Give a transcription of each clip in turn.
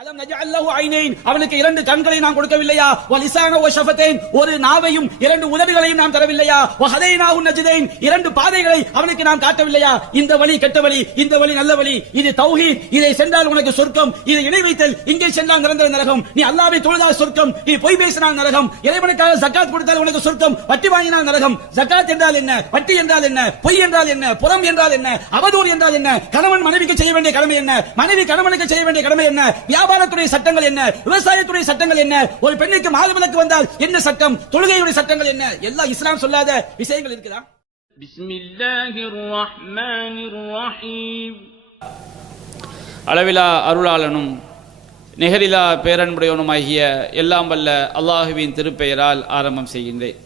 அலம் நஜஅல் லஹு ஐனைன், அவனுக்கு இரண்டு கண்களை நாம் கொடுக்கவில்லையா? வ லிசான வ ஷஃபத்தைன், ஒரு நாவையும் இரண்டு உதடுகளையும் நாம் தரவில்லையா? வ ஹதைனாஹு நஜ்தைன், இரண்டு பாதைகளை அவனுக்கு நாம் காட்டவில்லையா? இந்த வழி கெட்ட வழி, இந்த வழி நல்ல வழி. இது தௌஹீத், இதை சென்றால் உனக்கு சொர்க்கம். இதை இணை வைத்தல், இங்கே சென்றால் நிரந்தர நரகம். நீ அல்லாஹ்வை தொழுதால் சொர்க்கம், நீ பொய் பேசினால் நரகம். இறைவனுக்காக ஜகாத் கொடுத்தால் உனக்கு சொர்க்கம், வட்டி வாங்கினால் நரகம். ஜகாத் என்றால் என்ன? வட்டி என்றால் என்ன? பொய் என்றால் என்ன? புறம் என்றால் என்ன? அவதூறு என்றால் என்ன? கணவன் மனைவிக்கு செய்ய வேண்டிய கடமை என்ன? மனைவி கணவனுக்கு செய்ய வேண்டிய கடமை என்ன? வியாபாரத்துடைய சட்டங்கள் என்ன? விவசாயத்துடைய சட்டங்கள் என்ன? ஒரு பெண்ணுக்கு மாதவிலக்கு வந்தால் என்ன சட்டம்? தொழுகையுடைய சட்டங்கள் என்ன? எல்லாம் இஸ்லாம் சொல்லாத விஷயங்கள் இருக்குதா? பிஸ்மில்லாஹிர் ரஹ்மானிர் ரஹீம். அளவிலா அருளாளனும் நிகரிலா பேரன்புடையவனுமாகிய எல்லாம் வல்ல அல்லாஹுவின் திருப்பெயரால் ஆரம்பம் செய்கின்றேன்.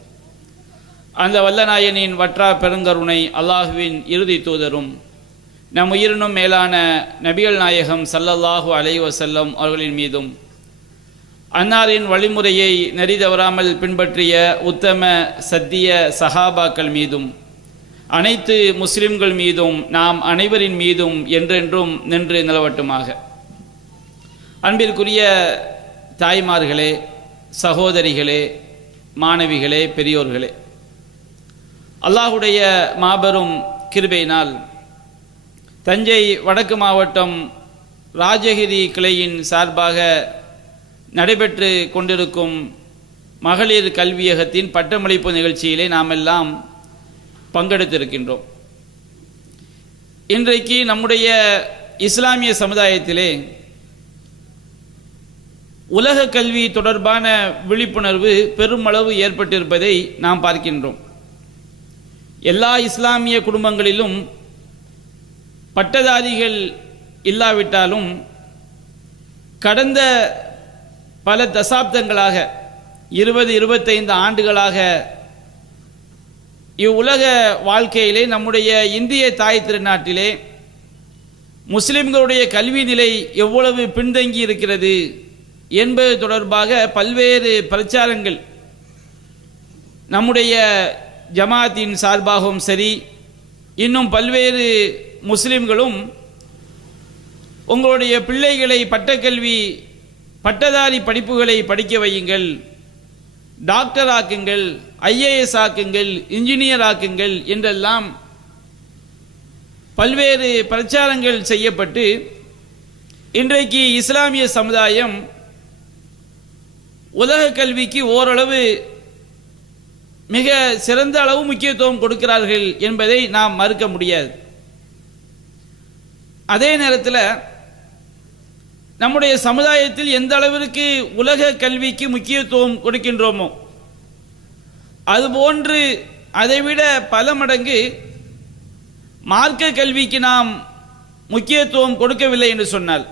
அந்த வல்லநாயனின் வற்றா பெருங்கருணை அல்லாஹுவின் இறுதி தூதரும் நம் உயிரினும் மேலான நபிகள் நாயகம் ஸல்லல்லாஹு அலைஹி வஸல்லம் அவர்களின் மீதும் அன்னாரின் வழிமுறையை நெறி தவறாமல் பின்பற்றிய உத்தம சத்திய சஹாபாக்கள் மீதும் அனைத்து முஸ்லிம்கள் மீதும் நாம் அனைவரின் மீதும் என்றென்றும் நின்று நிலவட்டுமாக. அன்பிற்குரிய தாய்மார்களே, சகோதரிகளே, மாணவிகளே, பெரியோர்களே, அல்லாஹுடைய மாபெரும் கிருபையினால் தஞ்சை வடக்கு மாவட்டம் ராஜகிரி கிளையின் சார்பாக நடைபெற்று கொண்டிருக்கும் மகளிர் கல்வியகத்தின் பட்டமளிப்பு நிகழ்ச்சியிலே நாம் எல்லாம் பங்கெடுத்திருக்கின்றோம். இன்றைக்கு நம்முடைய இஸ்லாமிய சமுதாயத்திலே உலக கல்வி தொடர்பான விழிப்புணர்வு பெருமளவு ஏற்பட்டிருப்பதை நாம் பார்க்கின்றோம். எல்லா இஸ்லாமிய குடும்பங்களிலும் பட்டதாரிகள் இல்லாவிட்டாலும் கடந்த பல தசாப்தங்களாக 20-25 ஆண்டுகளாக இவ்வுலக வாழ்க்கையிலே நம்முடைய இந்திய தாய் திருநாட்டிலே முஸ்லிம்களுடைய கல்வி நிலை எவ்வளவு பின்தங்கி இருக்கிறது என்பது தொடர்பாக பல்வேறு பிரச்சாரங்கள் நம்முடைய ஜமாத்தின் சார்பாகவும் சரி, இன்னும் பல்வேறு முஸ்லிம்களும் உங்களுடைய பிள்ளைகளை பட்டக்கல்வி பட்டதாரி படிப்புகளை படிக்க வையுங்கள், டாக்டர் ஆக்குங்கள், IAS ஆக்குங்கள், இன்ஜினியர் ஆக்குங்கள் என்றெல்லாம் பல்வேறு பிரச்சாரங்கள் செய்யப்பட்டு இன்றைக்கு இஸ்லாமிய சமுதாயம் உலக கல்விக்கு ஓரளவு மிக சிறந்த அளவு முக்கியத்துவம் கொடுக்கிறார்கள் என்பதை நாம் மறுக்க முடியாது. அதே நேரத்தில் நம்முடைய சமுதாயத்தில் எந்த அளவிற்கு உலக கல்விக்கு முக்கியத்துவம் கொடுக்கின்றோமோ அதுபோன்று அதைவிட பல மடங்கு மார்க்க கல்விக்கு நாம் முக்கியத்துவம் கொடுக்கவில்லை என்று சொன்னால்,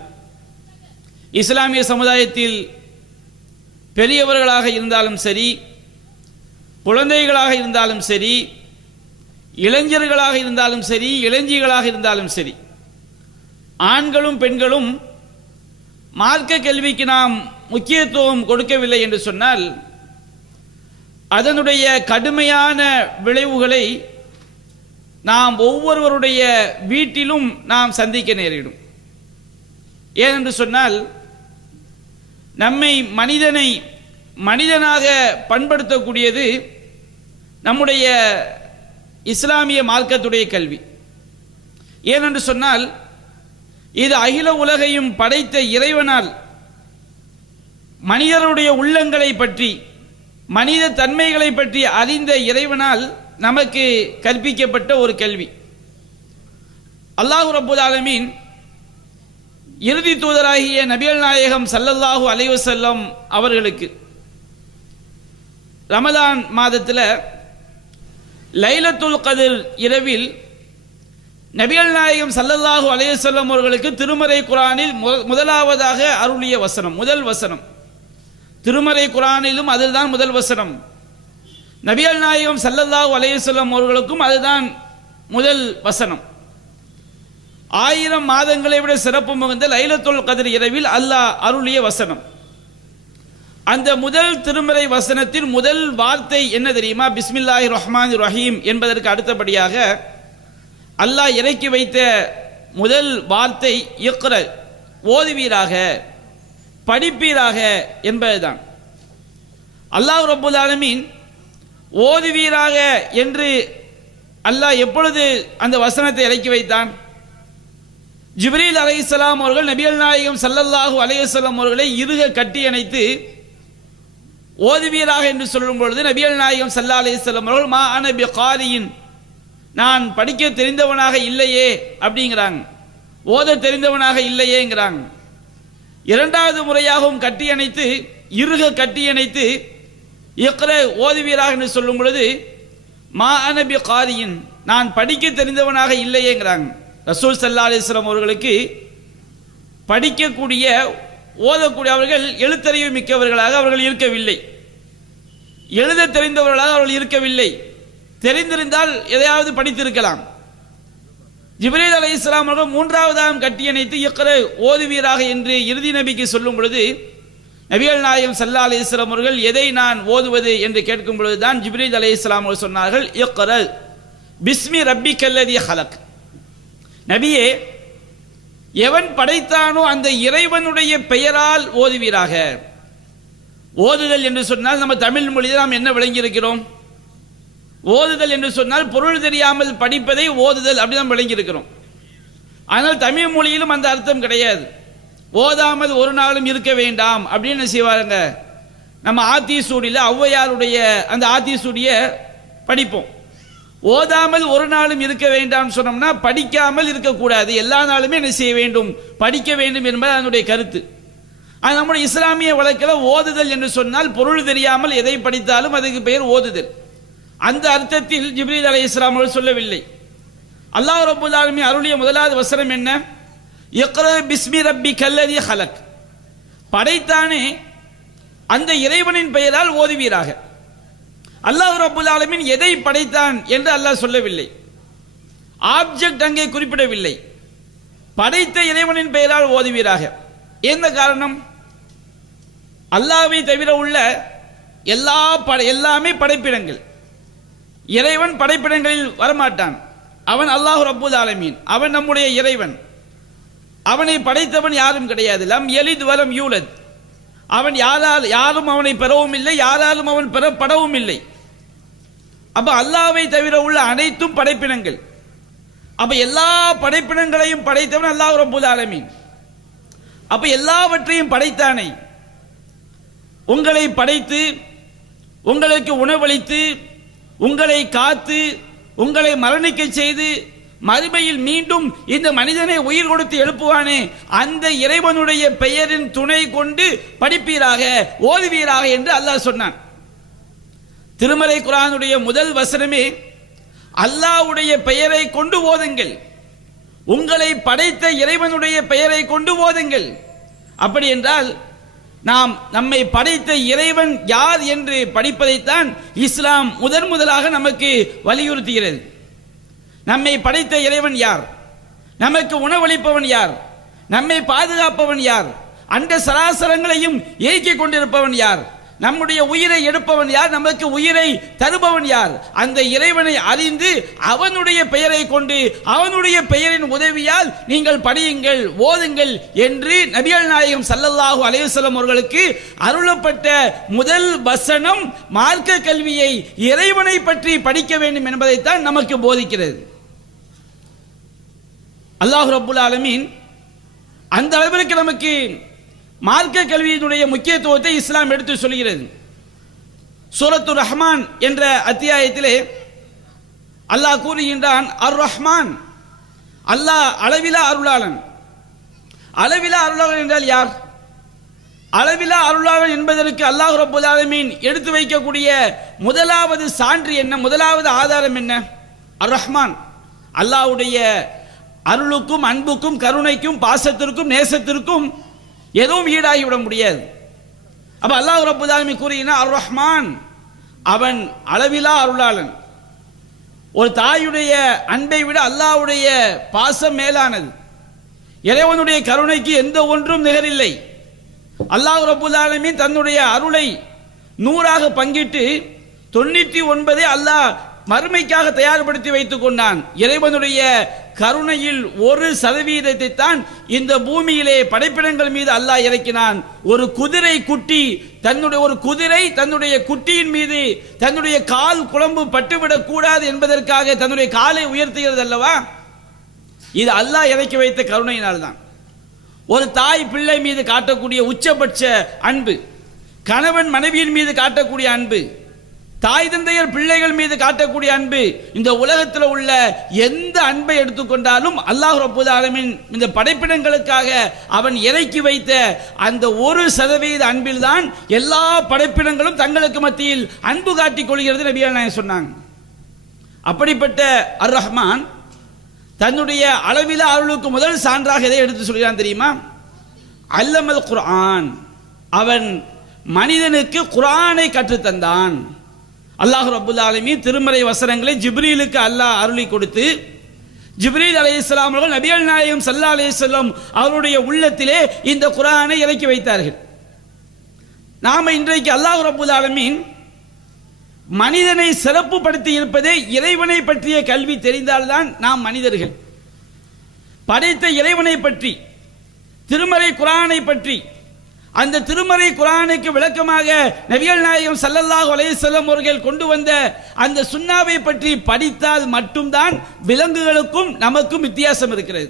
இஸ்லாமிய சமுதாயத்தில் பெரியவர்களாக இருந்தாலும் சரி, குழந்தைகளாக இருந்தாலும் சரி, இளைஞர்களாக இருந்தாலும் சரி, இளைஞிகளாக இருந்தாலும் சரி, ஆண்களும் பெண்களும் மார்க்க கல்விக்கு நாம் முக்கியத்துவம் கொடுக்கவில்லை என்று சொன்னால் அதனுடைய கடுமையான விளைவுகளை நாம் ஒவ்வொருவருடைய வீட்டிலும் நாம் சந்திக்க நேரிடும். ஏனென்று சொன்னால் நம்மை மனிதனாக பண்படுத்தக்கூடியது நம்முடைய இஸ்லாமிய மார்க்கத்துடைய கல்வி. ஏனென்று சொன்னால் இது அகில உலகையும் படைத்த இறைவனால் மனிதனுடைய உள்ளங்களை பற்றி, மனித தன்மைகளை பற்றி அறிந்த இறைவனால் நமக்கு கற்பிக்கப்பட்ட ஒரு கல்வி. அல்லாஹ் ரப்பல் ஆலமீன் இறுதி தூதராகிய நபிகள் நாயகம் ஸல்லல்லாஹு அலைஹி வஸல்லம் அவர்களுக்கு ரமலான் மாதத்தில் லைலத்துல் கத்ர் இரவில் நபிகள் நாயகம் ஸல்லல்லாஹு அலைஹி வஸல்லம் அவர்களுக்கு திருமறை குர்ஆனில் முதலாவதாக அருளிய வசனம், முதல் வசனம், திருமறை குர்ஆனிலும் அதுதான் முதல் வசனம். நபிகள் நாயகம் ஸல்லல்லாஹு அலைஹி வஸல்லம் அவர்களுக்கும் அதுதான் முதல் வசனம். 1000 மாதங்களை விட சிறப்பு மிகுந்த லைலத்துல் கத்ர் இரவில் அல்லாஹ் அருளிய வசனம். அந்த முதல் திருமறை வசனத்தின் முதல் வார்த்தை என்ன தெரியுமா? பிஸ்மில்லாஹிர் ரஹ்மானிர் ரஹீம் என்பதற்கு அடுத்தபடியாக அல்லாஹ் இறக்கி வைத்த முதல் வார்த்தை இக்ர, ஓதுவீராக படிப்பீராக என்பதுதான். அல்லாஹ் ரப்புல் ஆலமீன் ஓதுவீராக என்று அல்லாஹ் எப்பொழுது அந்த வசனத்தை இறக்கி வைத்தான்? ஜிப்ரீல் அலைஹிஸ்ஸலாம் அவர்கள் நபிகள் நாயகம் ஸல்லல்லாஹு அலைஹி வஸல்லம் அவர்களை இறுக கட்டி அணைத்து ஓதுவீராக என்று சொல்லும் பொழுது நபிகள் நாயகம் ஸல்லல்லாஹு அலைஹி வஸல்லம் அவர்கள் மா அன பிகாரியின், நான் படிக்க தெரிந்தவனாக இல்லையே அப்படிங்கிறாங்க, ஓத தெரிந்தவனாக இல்லையேங்கிறாங்க. இரண்டாவது முறையாகவும் கட்டி அணைத்து இறுக கட்டி அணைத்து இக்ர ஓதுவீராக என்று சொல்லும் பொழுது மா அன பிகாரியின், நான் படிக்க தெரிந்தவனாக இல்லையேங்கிறாங்க. ரசூல் ஸல்லல்லாஹு அலைஹி வஸல்லம் அவர்களுக்கு படிக்கக்கூடிய ஓதக்கூடிய அவர்கள் எழுத்தறிவு மிக்கவர்களாக அவர்கள் இருக்கவில்லை, எழுத தெரிந்தவர்களாக அவர்கள் இருக்கவில்லை. தெரிந்திருந்தால் எதையாவது படித்திருக்கலாம். ஜிப்ரீல் அலைஹிஸ்ஸலாம் அவர்கள் மூன்றாவதாகவும் கட்டி அணைத்து இக்ர ஓதுவீராக என்று இறுதி நபிக்கு சொல்லும் பொழுது நபிகள் நாயகம் ஸல்லல்லாஹு அலைஹி வஸல்லம் அவர்கள் எதை நான் ஓதுவது என்று கேட்கும் பொழுதுதான் ஜிப்ரீல் அலைஹிஸ்ஸலாம் அவர்கள் சொன்னார்கள் இக்ர பிஸ்மி ரப்பிக்கல்லதி ஹலக். நபியே, எவன் படைத்தானோ அந்த இறைவனுடைய பெயரால் ஓதுவீராக. ஓதுதல் என்று சொன்னால் நம்ம தமிழ் மொழியில் நாம் என்ன விளங்கி இருக்கிறோம்? ஓதுதல் என்று சொன்னால் பொருள் தெரியாமல் படிப்பதை ஓதுதல் அப்படிதான் விளங்கி இருக்கிறோம். ஆனால் தமிழ் மொழியிலும் அந்த அர்த்தம் கிடையாது. ஓதாமல் ஒரு நாளும் இருக்க வேண்டாம் அப்படின்னு செய்வாருங்க. நம்ம ஆத்திசூடியில் ஔவையாருடைய அந்த ஆத்திசூடிய படிப்போம். ஓதாமல் ஒரு நாளும் இருக்க வேண்டாம் சொன்னோம்னா படிக்காமல் இருக்கக்கூடாது, எல்லா நாளுமே என்ன செய்ய வேண்டும், படிக்க வேண்டும் என்பது அதனுடைய கருத்து. அது நம்முடைய இஸ்லாமிய வழக்கில் ஓதுதல் என்று சொன்னால் பொருள் தெரியாமல் எதை படித்தாலும் அதுக்கு பெயர் ஓதுதல். அந்த அர்த்தத்தில் ஜிப்ரீல் அலைஹிஸ்ஸலாம் அவர்கள் சொல்லவில்லை. அல்லாஹ் ரப்பல் ஆலமீன் அருளிய முதலாவது வசனம் என்ன? இக்ர பிஸ்மி ரப்பிக்கல்லதி ஹலக். படைத்தானே அந்த இறைவனின் பெயரால் ஓதுவீராக. அல்லாஹ் ரப்பல் ஆலமீன் எதை படைத்தான் என்று அல்லாஹ் சொல்லவில்லை, ஆப்ஜெக்ட் அங்கே குறிப்பிடவில்லை. படைத்த இறைவனின் பெயரால் ஓதுவீராக. என்ன காரணம்? அல்லாஹ்வை தவிர உள்ள எல்லாமே படைப்பிடங்கள். இறைவன் படைப்பிடங்களில் வரமாட்டான். அவன் அல்லாஹ் ரப்புல் ஆலமீன், அவன் நம்முடைய இறைவன். அவனை படைத்தவன் யாரும் கிடையாது. லம் யலித் வலம் யூலத். அவன் யாரும் அவனை பெறவும் இல்லை, யாராலும் அவன் பெறப்படவும் இல்லை. அப்ப அல்லாஹ்வை தவிர உள்ள அனைத்தும் படைப்பினங்கள். அப்ப எல்லா படைப்பினங்களையும் படைத்தவன் அல்லாஹ் ரப்புல் ஆலமீன். அப்ப எல்லாவற்றையும் படைத்தானே, உங்களை படைத்து உங்களுக்கு உணவளித்து உங்களை காத்து உங்களை மரணிக்க செய்து மறுமையில் மீண்டும் இந்த மனிதனை உயிர் கொடுத்து எழுப்புவானே, அந்த இறைவனுடைய பெயரின் துணை கொண்டு படிப்பீராக ஓதுவீராக என்று அல்லாஹ் சொன்னான். திருமறை குர்ஆனுடைய முதல் வசனமே அல்லாஹ்வுடைய பெயரை கொண்டு ஓதுங்கள், உங்களை படைத்த இறைவனுடைய பெயரை கொண்டு ஓதுங்கள். அப்படி என்றால் நாம் நம்மை படைத்த இறைவன் யார் என்று படிப்பதைத்தான் இஸ்லாம் முதலாக நமக்கு வலியுறுத்துகிறது. நம்மை படைத்த இறைவன் யார்? நமக்கு உணவளிப்பவன் யார்? நம்மை பாதுகாப்பவன் யார்? அண்ட சராசரங்களையும் இயக்கிக் கொண்டிருப்பவன் யார்? நம்முடைய உயிரை எடுப்பவன் யார்? நமக்கு உயிரை தருபவன் யார்? அந்த இறைவனை அறிந்து அவனுடைய பெயரை கொண்டு அவனுடைய பெயரின் உதவியால் நீங்கள் படியுங்கள், ஓதுங்கள் என்று நபிகள் நாயகம் ஸல்லல்லாஹு அலைஹி வஸல்லம் அவர்களுக்கு அருளப்பட்ட முதல் வசனம் மார்க்க கல்வியை இறைவனை பற்றி படிக்க வேண்டும் என்பதைத்தான் நமக்கு போதிக்கிறது. அல்லாஹ் ரப்புல் ஆலமீன் அந்த அளவிற்கு நமக்கு மார்க்க கல்வியினுடைய முக்கியத்துவத்தை இஸ்லாம் எடுத்து சொல்கிறது. சூரத்து ரஹ்மான் என்ற அத்தியாயத்திலே அல்லாஹ் கூறுகின்றான், அர் ரஹ்மான், அல்லாஹ் அளவிலா அருளாளன். அளவிலா அருளாளன் என்றால் யார்? அளவிலா அருளாளன் என்பதற்கு அல்லாஹ் ரப்புல் ஆலமீன் எடுத்து வைக்கக்கூடிய முதலாவது சான்று என்ன? முதலாவது ஆதாரம் என்ன? அர் ரஹ்மான், அல்லாஹ்வுடைய அருளுக்கும் அன்புக்கும் கருணைக்கும் பாசத்திற்கும் நேசத்திற்கும் எதுவும் ஈடாகிவிட முடியாது. அப்ப அல்லாஹ் ரப்புல் ஆலமீன் கூறுகிறான், அர் ரஹ்மான், அவன் அளவிலா அருளாளன். ஒரு தாயுடைய அன்பை விட அல்லாஹ்வுடைய பாசம் மேலானது. இறைவனுடைய கருணைக்கு எந்த ஒன்றும் நிகரில்லை. அல்லாஹ் ரப்புல் ஆலமீன் தன்னுடைய அருளை 100ஆக பங்கிட்டு 99 அல்லாஹ் மறுமைக்காக தயார்படுத்தி வைத்துக் கொண்டான். இறைவனுடைய கருணையில் 1% தான் இந்த பூமியிலே படைப்பிடங்கள் மீது அல்லாஹ் இறக்கினான். ஒரு குதிரை குட்டி தன்னுடைய குட்டியின் மீது தன்னுடைய கால் குழம்பு பட்டுவிடக் கூடாது என்பதற்காக தன்னுடைய காலை உயர்த்துகிறது அல்லவா? இது அல்லாஹ் இறக்கி வைத்த கருணையினால் தான். ஒரு தாய் பிள்ளை மீது காட்டக்கூடிய உச்சபட்ச அன்பு, கணவன் மனைவியின் மீது காட்டக்கூடிய அன்பு, தாய் தந்தையர் பிள்ளைகள் மீது காட்டக்கூடிய அன்பு, இந்த உலகத்தில் உள்ள எந்த அன்பை எடுத்துக்கொண்டாலும் அல்லாஹ் ரப்பல் ஆலமீன் இந்த படைப்பிடங்களுக்காக அவன் இறக்கி வைத்த அந்த 1% அன்பில் தான் எல்லா படைப்பிடங்களும் தங்களுக்கு மத்தியில் அன்பு காட்டிக் கொள்கிறது நபிகள் நாயகம் சொன்னாங்க. அப்படிப்பட்ட அர் ரஹ்மான் தன்னுடைய அளவிலா அருளுக்கு முதல் சான்றாக எதை எடுத்து சொல்கிறான் தெரியுமா? அல்லமல் குர்ஆன், அவன் மனிதனுக்கு குர்ஆனை கற்றுத்தந்தான். அல்லாஹ் ரப்பல் ஆலமீன் திருமறை வசனங்களை ஜிப்ரீலுக்கு அல்லாஹ் அருளி கொடுத்து, ஜிப்ரீல் அலைஹிஸ்ஸலாம் அவர்கள் நபிகள் நாயகம் ஸல்லல்லாஹு அலைஹி வஸல்லம் அவருடைய உள்ளத்திலே இந்த குர்ஆனை இறக்கி வைத்தார்கள். நாம இன்றைக்கு அல்லாஹ் ரப்பல் ஆலமீன் மனிதனை சிறப்புப்படுத்தி இருப்பதே இறைவனை பற்றிய கல்வி தெரிந்தால்தான் நாம் மனிதர்கள். படைத்த இறைவனை பற்றி, திருமறை குர்ஆனை பற்றி, அந்த திருமறை குர்ஆனுக்கு விளக்கமாக நபிகள் நாயகம் ஸல்லல்லாஹு அலைஹி வஸல்லம் அவர்கள் கொண்டு வந்த அந்த சுன்னாவை பற்றி படித்தால் மட்டும்தான் விலங்குகளுக்கும் நமக்கும் வித்தியாசம் இருக்கிறது.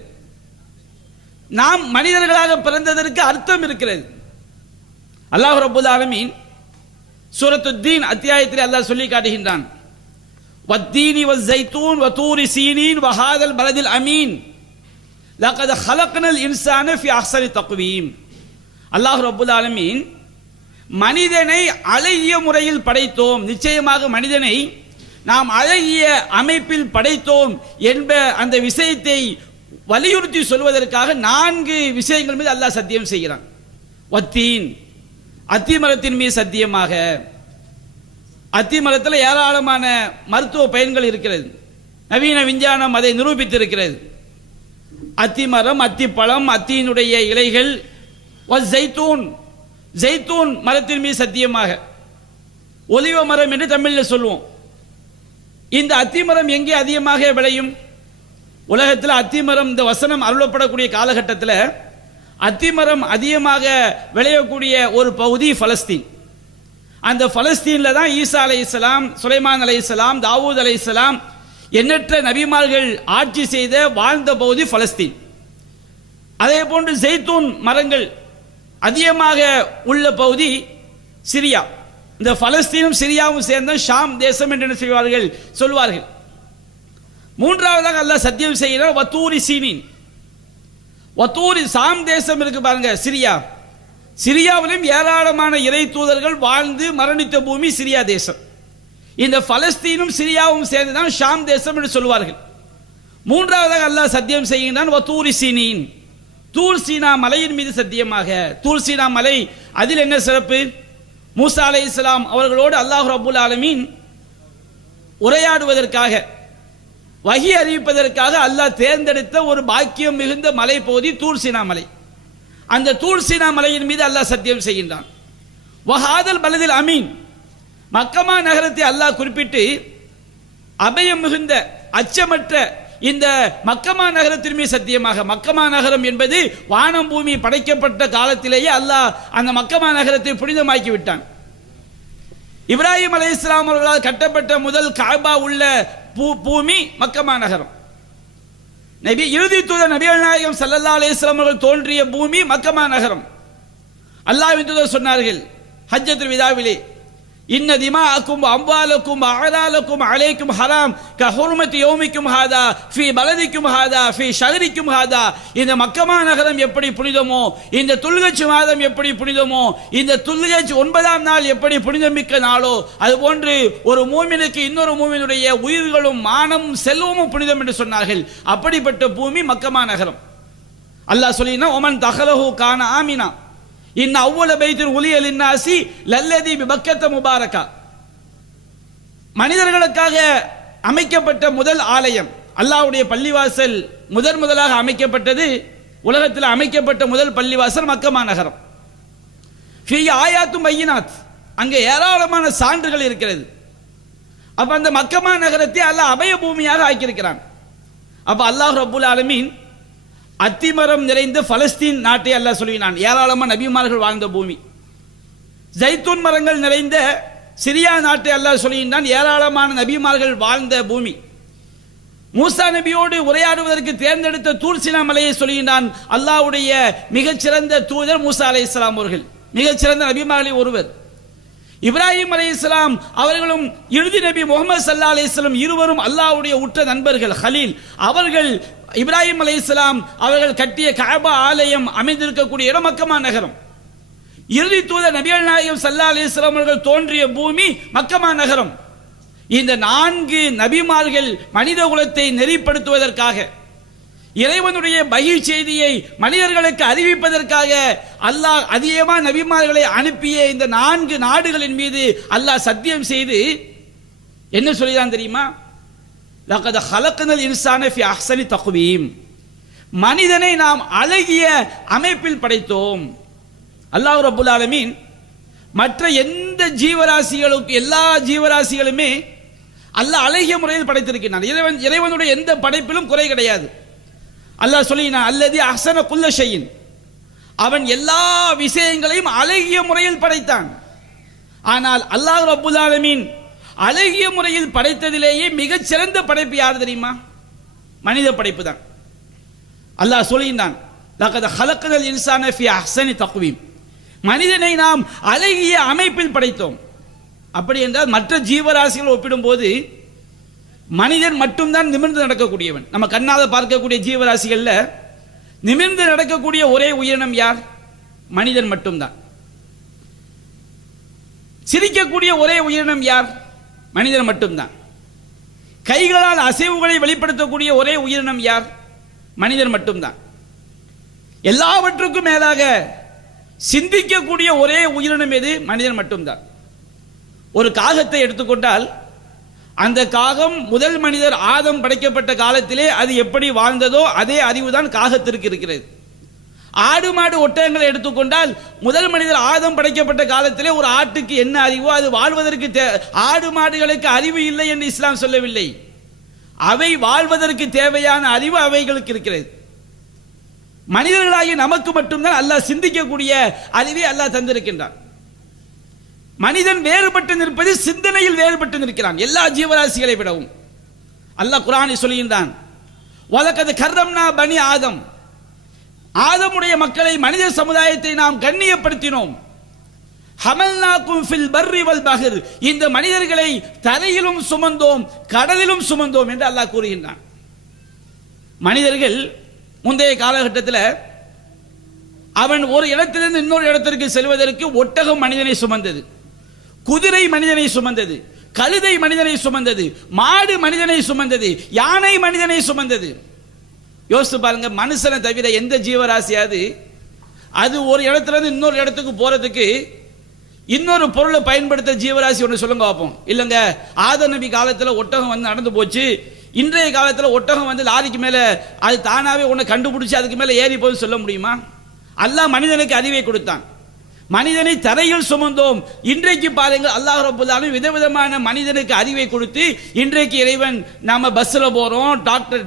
நாம் மனிதர்களாக பிறந்ததற்கு அர்த்தம் இருக்கிறது. அல்லாஹ் ரப்பல் ஆலமீன் சூரத்து தீன் அத்தியாயத்தில் அல்லாஹ் சொல்லி காட்டுகின்றான், வத்தீனி வஸ்ஸைத்தூன் வதூரி சீனீன் வஹாதல் பலதில் அமீன் லகத் ஹலக்னல் இன்சான ஃபி அஹ்ஸனி தக்வீம். அல்லாஹ் ரப்பல் ஆலமீன் மனிதனை அழகிய முறையில் படைத்தோம், நிச்சயமாக மனிதனை நாம் அழகிய அமைப்பில் படைத்தோம் என்ப அந்த விஷயத்தை வலியுறுத்தி சொல்வதற்காக 4 விஷயங்கள் மீது அல்லாஹ் சத்தியம் செய்கிறான். வத்தீன், அத்தி மரத்தின் மீது சத்தியமாக. அத்தி மரத்தில் ஏராளமான மருத்துவ பயன்கள் இருக்கிறது. நவீன விஞ்ஞானம் அதை நிரூபித்திருக்கிறது. அத்தி மரம், அத்தி பழம், அத்தியினுடைய இலைகள். ஜைத்தூன், ஜைத்தூன் மரத்தின் மீது சத்தியமாக. ஒலிவ மரம் என்று தமிழில் சொல்லுவோம். இந்த அத்தி மரம் எங்கே அதிகமாக விளையும்? உலகத்தில் அத்தி மரம், இந்த வசனம் அருளப்படக்கூடிய காலகட்டத்தில் அத்திமரம் அதிகமாக விளையக்கூடிய ஒரு பகுதி பலஸ்தீன். அந்த பலஸ்தீனில் தான் ஈசா அலைஹிஸ்ஸலாம், சுலைமான் அலைஹிஸ்ஸலாம், தாவூத் அலைஹிஸ்ஸலாம் எண்ணற்ற நபிமார்கள் ஆட்சி செய்த வாழ்ந்த பகுதி பலஸ்தீன். அதே போன்று ஜெய்தூன் மரங்கள் அதிகமாக உள்ள பகுதி சிரியா. இந்த பலஸ்தீனும் சிரியாவும் சேர்ந்த ஷாம் தேசம் என்று செய்வார்கள் சொல்வார்கள். மூன்றாவதாக அல்லாஹ் சத்தியம் செய்கிறார், வத்தூரி சீனின். வத்தூரி சாம் தேசம் இருக்கு பாருங்க, சிரியா. சிரியாவிலும் ஏராளமான இறை தூதர்கள் வாழ்ந்து மரணித்த பூமி சிரியா தேசம். இந்த பலஸ்தீனும் சிரியாவும் சேர்ந்துதான் ஷாம் தேசம் என்று சொல்வார்கள். மூன்றாவதாக அல்லாஹ் சத்தியம் செய்கின்றான், வத்தூரி சீனின், தூர் சீனா மலையின் மீது சத்தியமாக. தூர் சீனா மலை, அதில் என்ன சிறப்பு? மூசா அலைஹிஸ்ஸலாம் அவர்களோடு அல்லாஹ் ரப்பல் ஆலமீன் உரையாடுவதற்காக, வஹி அறிவிப்பதற்காக அல்லாஹ் தேர்ந்தெடுத்த ஒரு பாக்கியம் மிகுந்த மலை பகுதி தூர் சீனா மலை. அந்த தூர் சீனா மலையின் மீது அல்லாஹ் சத்தியம் செய்கின்றான். வஹாதல் பலதில் அமீன், மக்கமா நகரத்தை அல்லாஹ் குறிப்பிட்டு அபயம் மிகுந்த அச்சமற்ற இந்த மக்கமா நகரத்தின் மீது சத்தியமாக. மக்கமா நகரம் என்பது வானம் பூமி படைக்கப்பட்ட காலத்திலேயே அல்லாஹ் அந்த மக்கமா நகரத்தை புனிதமாக்கி விட்டான். இப்ராஹிம் அலைஹிஸ்ஸலாம் அவர்களால் கட்டப்பட்ட முதல் காபா உள்ள பூமி மக்கமா நகரம். நபி இறுதி தூதர் நபிகள் நாயகம் ஸல்லல்லாஹு அலைஹி வஸல்லம் அவர்கள் தோன்றிய பூமி மக்கமா நகரம். அல்லாஹ்வின் தூதர் சொன்னார்கள் ஹஜ்ஜத்துல் விதாவிலே, இன்ன திமாஅக்கும் அம்வாலக்கும் அஅராலக்கும் அலைக்கும் ஹராம் கஹுர்மத்தி யௌமிக்கும் ஹாதா ஃபீ பலதிக்கும் ஹாதா ஃபீ ஷஹரிக்கும் ஹாதா. இந்த மக்கமா நகரம் எப்படி புனிதமோ, இந்த துல்ஹஜ் மாதம் எப்படி புனிதமோ, இந்த துல்ஹஜ் 9ஆம் நாள் எப்படி புனிதமிக்க நாளோ, அதுபோன்று ஒரு மூமினுக்கு இன்னொரு மூமினுடைய உயிர்களும் மானமும் செல்வமும் புனிதம் என்று சொன்னார்கள். அப்படிப்பட்ட பூமி மக்கமா நகரம். அல்லாஹ் சொல்லினா, ஒமன் தஹலஹு கான ஆமினா இன்ன அவ்வள பைத்தில் உலிய லின்னாசி லல்லதி பிபக்கத்த முபாரக்கா. மனிதர்களுக்காக அமைக்கப்பட்ட முதல் ஆலயம், அல்லாஹ்வுடைய பள்ளிவாசல் முதலாக அமைக்கப்பட்டது, உலகத்தில் அமைக்கப்பட்ட முதல் பள்ளிவாசல் மக்கமா நகரம். ஃபீ ஆயாத்தும் பையினாத், அங்கே ஏராளமான சான்றுகள் இருக்கிறது. அப்ப அந்த மக்கமா நகரத்தை அல்லாஹ் அபய பூமியாக ஆக்கியிருக்கிறான். அப்ப அல்லாஹ் ரப்புல் ஆலமீன் அத்திமரம் நிறைந்த பலஸ்தீன் நாட்டை அல்லாஹ் சொல்லினான், ஏராளமான நபிமார்கள் வாழ்ந்த பூமி. ஜைத்தூன் மரங்கள் நிறைந்த சிரியா நாட்டை அல்லாஹ் சொல்லினான், ஏராளமான நபிமார்கள் வாழ்ந்த பூமி. மூசா நபியோடு உரையாடுவதற்கு தேர்ந்தெடுத்த தூர்சினா மலையை சொல்லுகின்றான், அல்லாஹ்வுடைய மிகச்சிறந்த தூதர் மூசா அலைஹிஸ்ஸலாம் அவர்கள், மிகச்சிறந்த நபிமார்களில் ஒருவர். இப்ராஹிம் அலைஹிஸ்ஸலாம் அவர்களும் இறுதி நபி முகமது ஸல்லல்லாஹு அலைஹி வஸல்லம் இருவரும் அல்லாஹ்வுடைய உற்ற நண்பர்கள், ஹலீல். அவர்கள் இப்ராஹிம் அலைஹிஸ்ஸலாம் அவர்கள் கட்டிய கஅபா ஆலயம் அமைந்திருக்கக்கூடிய இடம் மக்கமா நகரம். இறுதி தூதர் நபிகள் நாயகம் ஸல்லல்லாஹு அலைஹி வஸல்லம் அவர்கள் தோன்றிய பூமி மக்கமா நகரம். இந்த 4 நபிமார்கள் மனித குலத்தை நெறிப்படுத்துவதற்காக, இறைவனுடைய பகீர் செய்தியை மனிதர்களுக்கு அறிவிப்பதற்காக அல்லாஹ் அதிகமா நபிமார்களை அனுப்பிய இந்த 4 நாடுகளின் மீது அல்லாஹ் சத்தியம் செய்து என்ன சொல்கிறான் தெரியுமா? லகத் ஹலக்னல் இன்சான ஃபி அஹ்ஸனி தக்வீம், மனிதனை நாம் அழகிய அமைப்பில் படைத்தோம். அல்லாஹ் ரப்புல் ஆலமீன் மற்ற எந்த ஜீவராசிகளுக்கு, எல்லா ஜீவராசிகளுமே அல்லாஹ் அழகிய முறையில் படைத்திருக்கிறான். இறைவனுடைய எந்த படைப்பிலும் குறை கிடையாது. அல்லாஹ் சொல்லினான், அல்லதி அஹ்ஸன குல்ல ஷைஇன், அவன் எல்லா விஷயங்களையும் அழகிய முறையில் படைத்தான். ஆனால் அல்லாஹ் ரப்புல் ஆலமீன் அழகிய முறையில் படைத்ததிலேயே மிகச் சிறந்த படைப்பு யார் தெரியுமா? மனித படைப்பு தான். அல்லாஹ் சொல்லினான், லகத் ஹலக்னல் இன்சான ஃபி அஹ்ஸனி தக்வீம், மனிதனை நாம் அழகிய அமைப்பில் படைத்தோம். அப்படி என்றால் மற்ற ஜீவராசிகள் ஒப்பிடும்போது மனிதன் மட்டும்தான் நிமிர்ந்து நடக்கக்கூடியவன். நம்ம கண்ணால பார்க்கக்கூடிய ஜீவராசிகள்ல நிமிர்ந்து நடக்கக்கூடிய ஒரே உயிரினம் யார்? மனிதன் மட்டும்தான். சிரிக்கக்கூடிய ஒரே உயிரினம் யார்? மனிதன் மட்டும்தான். கைகளால் அசைவுகளை வெளிப்படுத்தக்கூடிய ஒரே உயிரினம் யார்? மனிதன் மட்டும்தான். எல்லாவற்றுக்கும் மேலாக சிந்திக்கக்கூடிய ஒரே உயிரினம் எது? மனிதன் மட்டும்தான். ஒரு காகத்தை எடுத்துக்கொண்டால் அந்த காகம் முதல் மனிதர் ஆதம் படைக்கப்பட்ட காலத்திலே அது எப்படி வாழ்ந்ததோ அதே அறிவுதான் காகத்திற்கு இருக்கிறது. ஆடு மாடு ஒட்டகங்களை எடுத்துக்கொண்டால் முதல் மனிதர் ஆதம் படைக்கப்பட்ட காலத்திலே ஒரு ஆட்டுக்கு என்ன அறிவோ அது வாழ்வதற்கு ஆடு மாடுகளுக்கு அறிவு இல்லை என்று இஸ்லாம் சொல்லவில்லை. அவை வாழ்வதற்கு தேவையான அறிவு அவைகளுக்கு இருக்கிறது. மனிதர்களாகிய நமக்கு மட்டும்தான் அல்லாஹ் சிந்திக்கக்கூடிய அறிவை அல்லாஹ் தந்திருக்கின்றான். மனிதன் வேறுபட்டு நிற்பது சிந்தனையில் வேறுபட்டு நிற்கிறான் எல்லா ஜீவராசிகளை விடவும். அல்லாஹ் குர்ஆனில் சொல்கின்றான், வலகத் கர்ரம்னா பனி ஆதம், ஆதமுடைய மக்களை மனித சமுதாயத்தை நாம் கண்ணியப்படுத்தினோம். ஹமல்னாக்கும் ஃபில் பர்ரி வல் பஹர், இந்த மனிதர்களை தரையிலும் சுமந்தோம் கடலிலும் சுமந்தோம் என்று அல்லாஹ் கூறுகின்றான். மனிதர்கள் முந்தைய காலகட்டத்தில் அவன் ஒரு இடத்திலிருந்து இன்னொரு இடத்திற்கு செல்வதற்கு ஒட்டகம் மனிதனை சுமந்தது, குதிரை மனிதனை சுமந்தது, கழுதை மனிதனை சுமந்தது, மாடு மனிதனை சுமந்தது, யானை மனிதனை சுமந்தது. யோசித்து பாருங்க, மனுஷனை தவிர எந்த ஜீவராசியாவது அது ஒரு இடத்துல இருந்து இன்னொரு இடத்துக்கு போறதுக்கு இன்னொரு பொருளை பயன்படுத்த ஜீவராசி ஒன்று சொல்லுங்க பார்ப்போம். இல்லைங்க, ஆதம் நபி காலத்தில் ஒட்டகம் வந்து நடந்து போச்சு, இன்றைய காலத்தில் ஒட்டகம் வந்து லாரிக்கு மேலே அது தானாவே ஒன்று கண்டுபிடிச்சு அதுக்கு மேலே ஏறி போய் சொல்ல முடியுமா? அல்லாஹ் மனிதனுக்கு அறிவை கொடுத்தான். மனிதனை தரையில் சுமந்தோம். இன்றைக்கு பாருங்கள், அல்லாஹ் ரப்பல் ஆலமீன் விதவிதமான மனிதனுக்கு அறிவை கொடுத்து இன்றைக்கு இறைவன் நாம பஸ்ல போறோம்,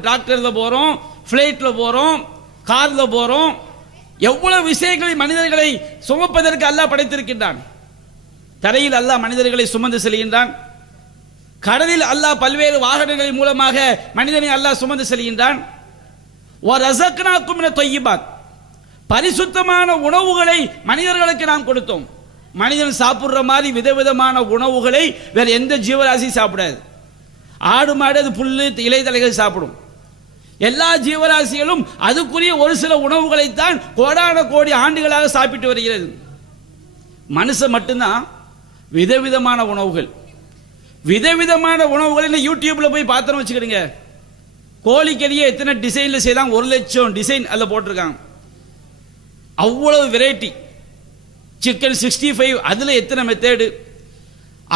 டாக்டர்ல போறோம், பிளைட்ல போறோம், கார்ல போறோம். எவ்வளவு விஷயங்களை மனிதர்களை சுமப்பதற்கு அல்லாஹ் படைத்திருக்கின்றான். தரையில் அல்லாஹ் மனிதர்களை சுமந்து செல்கின்றான். கடலில் அல்லாஹ் பல்வேறு வாகனங்களின் மூலமாக மனிதனை அல்லாஹ் சுமந்து செல்கின்றான். வரஸக்னாக்கும் மினத் தய்யிபாத், பரிசுத்தமான உணவுகளை மனிதர்களுக்கு நாம் கொடுத்தோம். மனிதன் சாப்பிடுற மாதிரி விதவிதமான உணவுகளை வேற எந்த ஜீவராசி சாப்பிடாது. ஆடு மாடு அது புல்லு இலைதலைகள் சாப்பிடும். எல்லா ஜீவராசிகளும் அதுக்குரிய ஒரு சில உணவுகளைத்தான் கோடான கோடி ஆண்டுகளாக சாப்பிட்டு வருகிறது. மனுஷன் மட்டும்தான் விதவிதமான உணவுகள். விதவிதமான உணவுகள் யூடியூப்ல போய் பார்த்தோம் வச்சுக்கிடுங்க, கோழிக்கறியை எத்தனை டிசைன்ல செய்தாங்க, 1,00,000 டிசைன் அதில் போட்டிருக்காங்க. அவ்வளவு வெரைட்டி. சிக்கன் 65 அதுல எத்தனை மெத்தேடு,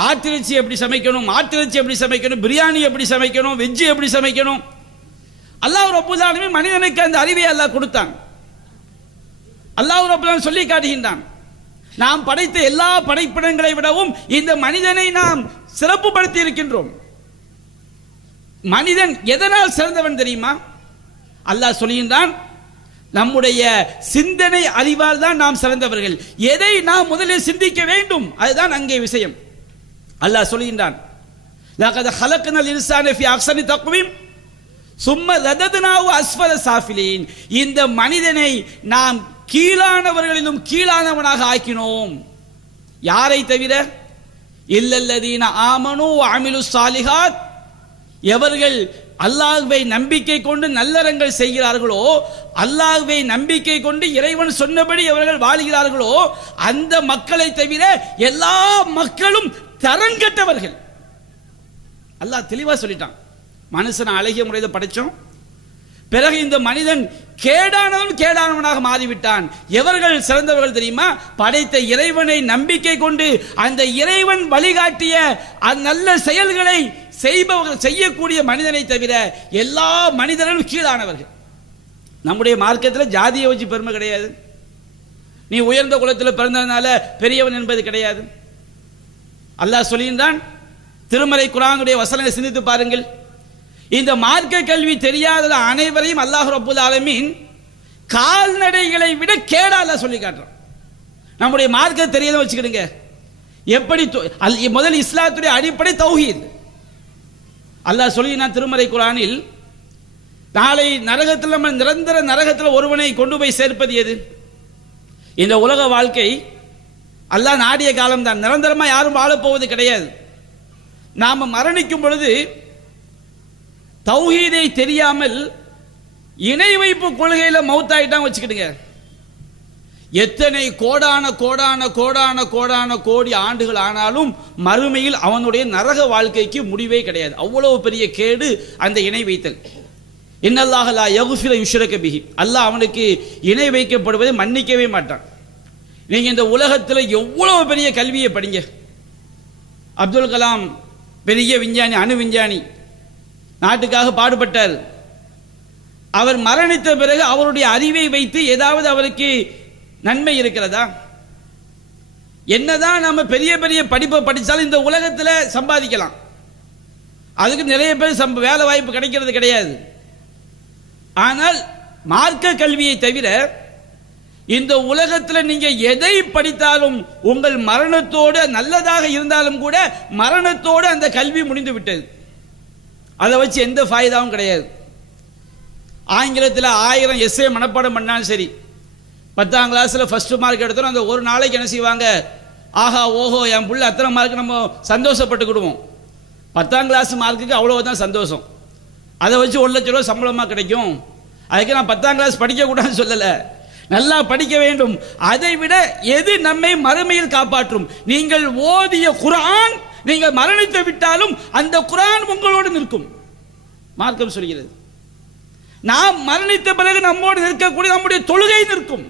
ஆட்டிறைச்சி எப்படி சமைக்கணும், மாட்டிறைச்சி எப்படி சமைக்கணும், பிரியாணி எப்படி சமைக்கணும், வெஜ்ஜு எப்படி சமைக்கணும். அல்லாஹ் ரப்பல் ஆலமீன் மனிதனுக்கு அந்த அறிவை அல்லாஹ் கொடுத்தான். அல்லாஹ் ரப்பல் ஆலமீன் சொல்லி காட்டுகின்றான், நாம் படைத்த எல்லா படைப்பிடங்களை விடவும் இந்த மனிதனை நாம் சிறப்புப்படுத்தி இருக்கின்றோம். மனிதன் எதனால் சிறந்தவன் தெரியுமா? அல்லாஹ் சொல்கின்றான், நம்முடைய சிந்தனை அறிவால் தான் நாம் சிறந்தவர்கள். எதை நாம் முதலில் சிந்திக்க வேண்டும், அதுதான் அங்கே விஷயம். அல்லாஹ் சொல்கின்றான், லகத் ஹலக்னல் இன்சான ஃபீ அஹ்ஸனி தக்வீம் சும்ம ரதத்னாஹு அஸ்ஃபல சாஃபிலீன். இந்த மனிதனை நாம் கீழானவர்களிலும் கீழானவனாக ஆக்கினோம். யாரை தவிர? இல்லல்லதீன ஆமனு வ அமிலு ஸாலிஹாத். எவர்கள் அல்லாஹ்வை நம்பிக்கை கொண்டு நல்லறங்கள் செய்கிறார்களோ, அல்லாஹ்வை நம்பிக்கை கொண்டு இறைவன் சொன்னபடி அவர்கள் வாழ்கிறார்களோ, அந்த மக்களை தவிர எல்லா மக்களும் தரங்கட்டவர்கள். அல்லாஹ் தெளிவா சொல்லிட்டான். மனுஷன் அழகிய முறையில் படைச்சோம், பிறகு இந்த மனிதன் கேடானவனாக மாறிவிட்டான். எவர்கள் சிறந்தவர்கள் தெரியுமா? படைத்த இறைவனை நம்பிக்கை கொண்டு அந்த இறைவன் வழிகாட்டிய நல்ல செயல்களை செய்யக்கூடிய மனிதனை தவிர எல்லா மனிதர்களும் கீழானவர்கள். நம்முடைய மார்க்கத்தில் ஜாதியை வச்சு பெருமை கிடையாது. நீ உயர்ந்த குலத்தில் பிறந்ததுனால பெரியவன் என்பது கிடையாது. அல்லாஹ் சொல்கின்றான், திருமறை குர்ஆனுடைய வசனங்களை சிந்தித்து பாருங்கள். இந்த மார்க்க கல்வி தெரியாத அனைவரையும் அல்லாஹ் ரப்பல் ஆலமீன் கால்நடைகளை விட கேடா அல்லாஹ் சொல்லி காட்டுறான். நம்முடைய மார்க்க தெரியாத வச்சுக்கிடுங்க. எப்படி முதல் இஸ்லாத்துடைய அடிப்படை தௌஹீத். அல்லாஹ் சொல்லினான் திருமறை குர்ஆனில், நாளை நரகத்தில் நம்ம நிரந்தர நரகத்தில் ஒருவனை கொண்டு போய் சேர்ப்பது எது? இந்த உலக வாழ்க்கை அல்லாஹ் நாடிய காலம்தான். நிரந்தரமா யாரும் வாழப்போவது கிடையாது. நாம மரணிக்கும் பொழுது தௌஹீதை தெரியாமல் இணை வைப்பு கொள்கையில மௌத்தாயிட்டான் வச்சுக்கிடுங்க. எத்தனை கோடான கோடான கோடான கோடான கோடி ஆண்டுகள் ஆனாலும் மறுமையில் அவனுடைய நரக வாழ்க்கைக்கு முடிவே கிடையாது. அவ்வளவு பெரிய கேடு அந்த இணை வைத்தல். இன்னல்லாஹ லா யக்ஃபிரு யுஷ்ரக பிஹி. அல்லாஹ் அவனுக்கு இணை வைக்கப்படுவதை மன்னிக்கவே மாட்டான். நீங்க இந்த உலகத்தில் எவ்வளவு பெரிய கல்வியை படிங்க. அப்துல் கலாம் பெரிய விஞ்ஞானி, அணு விஞ்ஞானி, நாட்டுக்காக பாடுபட்டார். அவர் மரணித்த பிறகு அவருடைய அறிவை வைத்து ஏதாவது அவருக்கு நன்மை இருக்கிறதா? என்னதான் நம்ம பெரிய பெரிய படிப்பை படித்தாலும் இந்த உலகத்தில் சம்பாதிக்கலாம், அதுக்கு நிறைய பேர் வேலை வாய்ப்பு கிடைக்கிறது கிடையாது. ஆனால் மார்க்க கல்வியை தவிர இந்த உலகத்தில் நீங்க எதை படித்தாலும் உங்கள் மரணத்தோடு, நல்லதாக இருந்தாலும் கூட மரணத்தோடு அந்த கல்வி முடிந்து விட்டது. அதை வச்சு எந்த ஃபாய்தாவும் கிடையாது. ஆங்கிலத்தில் 1000 எஸ்ஏ மனப்பாடம் பண்ணாலும் சரி, 10ஆம் கிளாஸில் ஃபர்ஸ்ட் மார்க் எடுத்தோம், அந்த ஒரு நாளைக்கு என்ன செய்வாங்க, ஆஹா ஓஹோ என் புள்ள அத்தனை மார்க் நம்ம சந்தோஷப்பட்டுக்கிடுவோம். 10ஆம் கிளாஸ் மார்க்குக்கு அவ்வளவுதான் சந்தோஷம். அதை வச்சு 1 லட்சம் ரூபா சம்பளமாக கிடைக்கும். அதுக்கு நான் 10ஆம் கிளாஸ் படிக்கக்கூடாதுன்னு சொல்லலை, நல்லா படிக்க வேண்டும். அதை விட எது நம்மை மறுமையில் காப்பாற்றும்? நீங்கள் ஓதிய குர்ஆன், நீங்கள் மரணித்து விட்டாலும் அந்த குர்ஆன் உங்களோடு நிற்கும். மார்க்கம் சொல்கிறது, நாம் மரணித்த பிறகு நம்மோடு நிற்கக்கூடிய நம்முடைய தொழுகை நிற்கும்,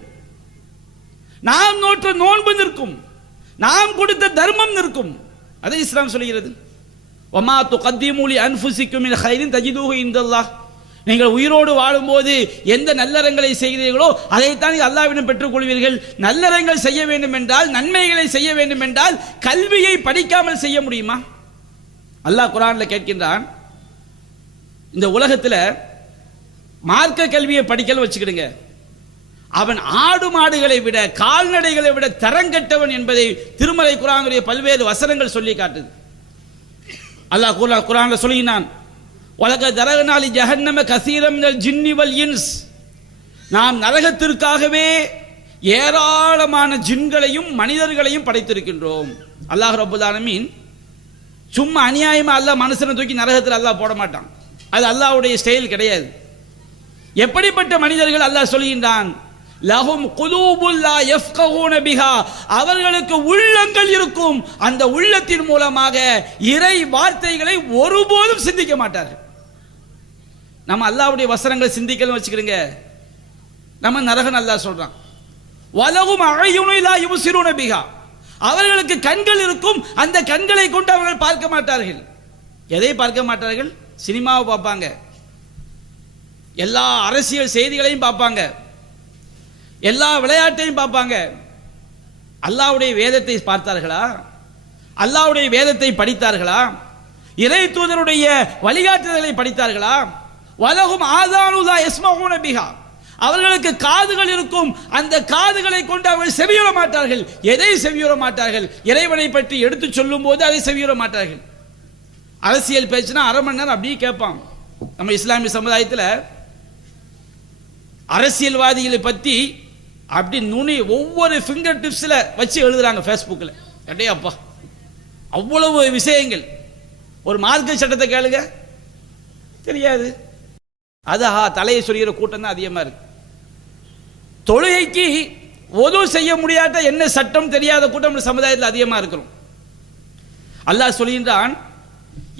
நாம் நோற்ற நோன்பு நிற்கும், நாம் கொடுத்த தர்மம் நிற்கும். அதை இஸ்லாம் சொல்கிறது. வமா துகத்திமு லி அன்ஃபுசிக்கும் மின் கைரின் தஜிதுஹு இன்தல்லாஹ். நீங்கள் உயிரோடு வாழும்போது எந்த நல்லறங்களை செய்கிறீர்களோ அதைத்தான் நீங்கள் அல்லாஹ்விடம் பெற்றுக் கொள்வீர்கள். நல்லறங்கள் செய்ய வேண்டும் என்றால், நன்மைகளை செய்ய வேண்டும் என்றால் கல்வியை படிக்காமல் செய்ய முடியுமா? அல்லாஹ் குர்ஆன்ல கேட்கின்றான், இந்த உலகத்தில் மார்க்க கல்வியை படிக்கல வச்சுக்கிடுங்க, அவன் ஆடு மாடுகளை விட கால்நடைகளை விட தரங்கட்டவன் என்பதை திருமறை குர்ஆனுடைய பல்வேறு வசனங்கள் சொல்லி காட்டுது. அல்லாஹ் குர்ஆன்ல சொல்கிறான், வலக தரகனாலி ஜஹன்னம கஸீரம் மினல் ஜின்னி வல் இன்ஸ். நாம் நரகத்திற்காகவே ஏராளமான ஜின்களையும் மனிதர்களையும் படைத்திருக்கின்றோம். அல்லாஹ் ரப்பல் ஆலமீன் சும்மா அநியாயமா அல்லாஹ் மனுஷனை தூக்கி நரகத்தில் அல்லாஹ் போட மாட்டான். அது அல்லாஹ்வுடைய ஸ்டைல் கிடையாது. எப்படிப்பட்ட மனிதர்கள்? அல்லாஹ் சொல்கின்றான், லஹும் குலூபுல் லா யஃப்கஹூன பிஹா. அவர்களுக்கு உள்ளங்கள் இருக்கும், அந்த உள்ளத்தின் மூலமாக இறை வார்த்தைகளை ஒருபோதும் சிந்திக்க மாட்டார்கள். நம்ம அல்லாஹ்வுடைய வசனங்களை சிந்திக்கணும் வச்சுக்கிறீங்க, நம்ம நரகன் அல்லாஹ் சொல்றான். வலஹும் அய்யுனு லா யுப்சிருன பிஹா. அவர்களுக்கு கண்கள் இருக்கும், அந்த கண்களை கொண்டு அவர்கள் பார்க்க மாட்டார்கள். எதை பார்க்க மாட்டார்கள்? சினிமாவை பார்ப்பாங்க, எல்லா அரசியல் செய்திகளையும் பார்ப்பாங்க, எல்லா விளையாட்டையும் பார்ப்பாங்க. அல்லாஹ்வுடைய வேதத்தை பார்த்தார்களா? அல்லாஹ்வுடைய வேதத்தை படித்தார்களா? இறை தூதருடைய வழிகாட்டுதலை படித்தார்களா? வலஹும் ஆதானுலா யஸ்மஊன பிஹா, அவர்களுக்கு காதுகள் இருக்கும், அந்த காதுகளை கொண்டு அவர்கள் செவியுற மாட்டார்கள். எதை செவியுற மாட்டார்கள்? இறைவனை பற்றி எடுத்து சொல்லும் போது அதை செவியுற மாட்டார்கள். அரசியல் பேச்சுனா அரை மணி நேரம் அப்படியே கேட்பான். நம்ம இஸ்லாமிய சமுதாயத்தில் அரசியல்வாதிகளை பற்றி அப்படி நுனி ஒவ்வொரு ஃபிங்கர் டிப்ஸில் வச்சு எழுதுறாங்க ஃபேஸ்புக்கில். அடே அப்பா, அவ்வளவு விஷயங்கள். ஒரு மார்க்க சட்டத்தை கேளுங்க, தெரியாது. அது தலையை சொல்கிற கூட்டம் தான் அதிகமாக இருக்கு. தொழுகைக்கு ஒது செய்ய முடியாத என்ன சட்டம் தெரியாத கூட்டம் சமுதாயத்தில் அதிகமாக இருக்கிறோம். அல்லாஹ் சொல்கின்றான்,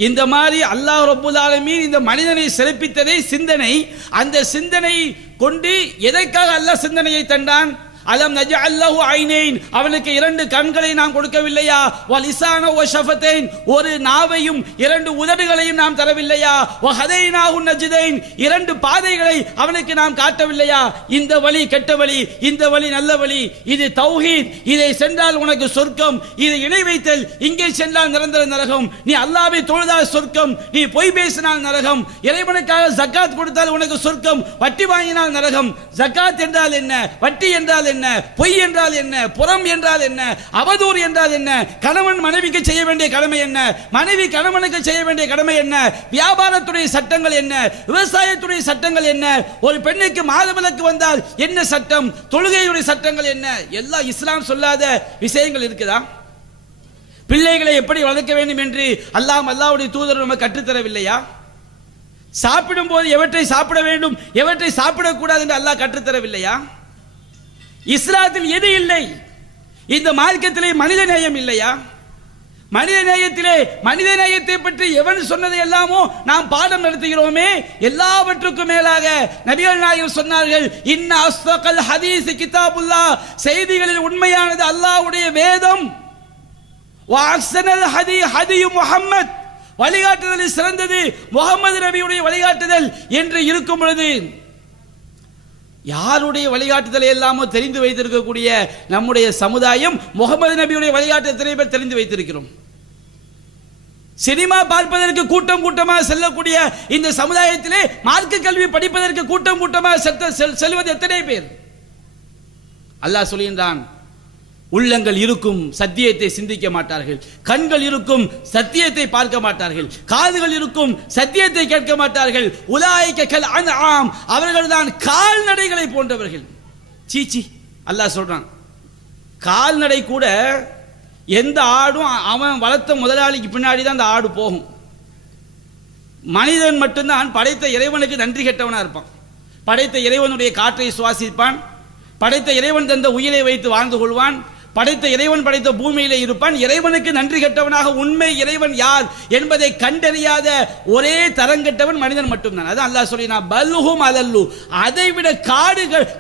இந்த மாதிரி அல்லாஹ் ரப்புல் ஆலமீன் இந்த மனிதனை சிறப்பித்ததை சிந்தனை, அந்த சிந்தனை கொண்டு எதற்காக அல்லாஹ் சிந்தனையை தந்தான்? அலம் நஜஅல் லஹு ஐனைன், அவனுக்கு இரண்டு கண்களை நாம் கொடுக்கவில்லையா? வ லிசான வ ஷஃபத்தைன், ஒரு நாவையும் இரண்டு உதடுகளையும் நாம் தரவில்லையா? வ ஹதைனாஹு நஜ்தைன், இரண்டு பாதைகளை அவனுக்கு நாம் காட்டவில்லையா? இந்த வழி கெட்ட வழி, இந்த வழி நல்ல வழி. இது தௌஹீத், இதை சென்றால் உனக்கு சொர்க்கம். இது இணை வைத்தல், இங்கே சென்றால் நிரந்தர நரகம். நீ அல்லாஹ்வை தொழுதால் சொர்க்கம், நீ பொய் பேசினால் நரகம். இறைவனுக்காக ஜக்காத் கொடுத்தால் உனக்கு சொர்க்கம், வட்டி வாங்கினால் நரகம். ஜக்காத் என்றால் என்ன? வட்டி என்றால் என்ன? பொய் என்றால் என்ன? புறம் என்றால் என்ன? அவதூறு என்றால் என்ன? கணவன் மனைவிக்கு செய்ய வேண்டிய கடமை என்ன? மனைவி கணவனுக்கு செய்ய வேண்டிய கடமை என்ன? வியாபாரத்துடைய சட்டங்கள் என்ன? விவசாயத்துடைய சட்டங்கள் என்ன? ஒரு பெண்ணுக்கு மாதவிலக்கு வந்தால் என்ன சட்டம்? தொழுகையுடைய சட்டங்கள் என்ன? எல்லாம் இஸ்லாம் சொல்லாத விஷயங்கள் இருக்குதா? பிள்ளைகளை எப்படி வளர்க்க வேண்டும் என்று அல்லாஹ்வுடைய தூதர் நமக்கு கற்றுத்தரவில்லையா? சாப்பிடும் போது எவற்றை சாப்பிட வேண்டும், எவற்றை சாப்பிடக்கூடாது என்று அல்லாஹ் கற்றுத்தரவில்லையா? இஸ்லாத்தில் எது இல்லை? இந்த மார்க்கத்திலே மனித நேயம் இல்லையா? மனித நேயத்திலே மனித நேயத்தை பற்றி எவன் சொன்னதை எல்லாமோ நாம் பாடம் நடத்துகிறோமே. எல்லாவற்றுக்கும் மேலாக நபிகள் நாயகம் சொன்னார்கள், இன்ன அஸ்தகல் ஹதீஸ் கிதாபுல்லாஹ், செய்திகளில் உண்மையானது அல்லாஹ்வுடைய வேதம். வ அஹ்ஸனல் ஹதி ஹதி முஹம்மத், வழிகாட்டுதலில் சிறந்தது முகமது நபியுடைய வழிகாட்டுதல் என்று இருக்கும் பொழுது, யாருடைய வழிகாட்டுதலை எல்லாமோ தெரிந்து வைத்திருக்கக்கூடிய நம்முடைய சமுதாயம் முகமது நபியுடைய வழிகாட்டுதலை பேர் தெரிந்து வைத்திருக்கிறோம். சினிமா பார்ப்பதற்கு கூட்டம் கூட்டமாக செல்லக்கூடிய இந்த சமுதாயத்திலே மார்க்க கல்வி படிப்பதற்கு கூட்டம் கூட்டமாக செல்வது எத்தனை பேர்? அல்லாஹ் சொல்கின்றான், உள்ளங்கள் இருக்கும், சத்தியத்தை சிந்திக்க மாட்டார்கள். கண்கள் இருக்கும், சத்தியத்தை பார்க்க மாட்டார்கள். காதுகள் இருக்கும், சத்தியத்தை கேட்க மாட்டார்கள். உலாயிக கல் அன்ஆம், அவர்கள்தான் கால்நடைகளை போன்றவர்கள். சீச்சி, அல்லாஹ் சொல்றான், கால்நடை கூட எந்த ஆடும் அவன் வளர்த்த முதலாளிக்கு பின்னாடி தான் அந்த ஆடு போகும். மனிதன் மட்டும்தான் படைத்த இறைவனுக்கு நன்றி கெட்டவனா இருப்பான். படைத்த இறைவனுடைய காற்றை சுவாசிப்பான், படைத்த இறைவன் தந்த உயிரை வைத்து வாழ்ந்து கொள்வான், படைத்த இறைவன் படைத்த பூமியிலே இருப்பான். இறைவனுக்கு நன்றி கெட்டவனாக உண்மை இறைவன் யார் என்பதை கண்டறியாத ஒரே தரங்கெட்டவன் மனிதன் மட்டும்தான். அதான் அல்லாஹ் சொல்லினா, பல்ஹும் அதல்லு, அதை விட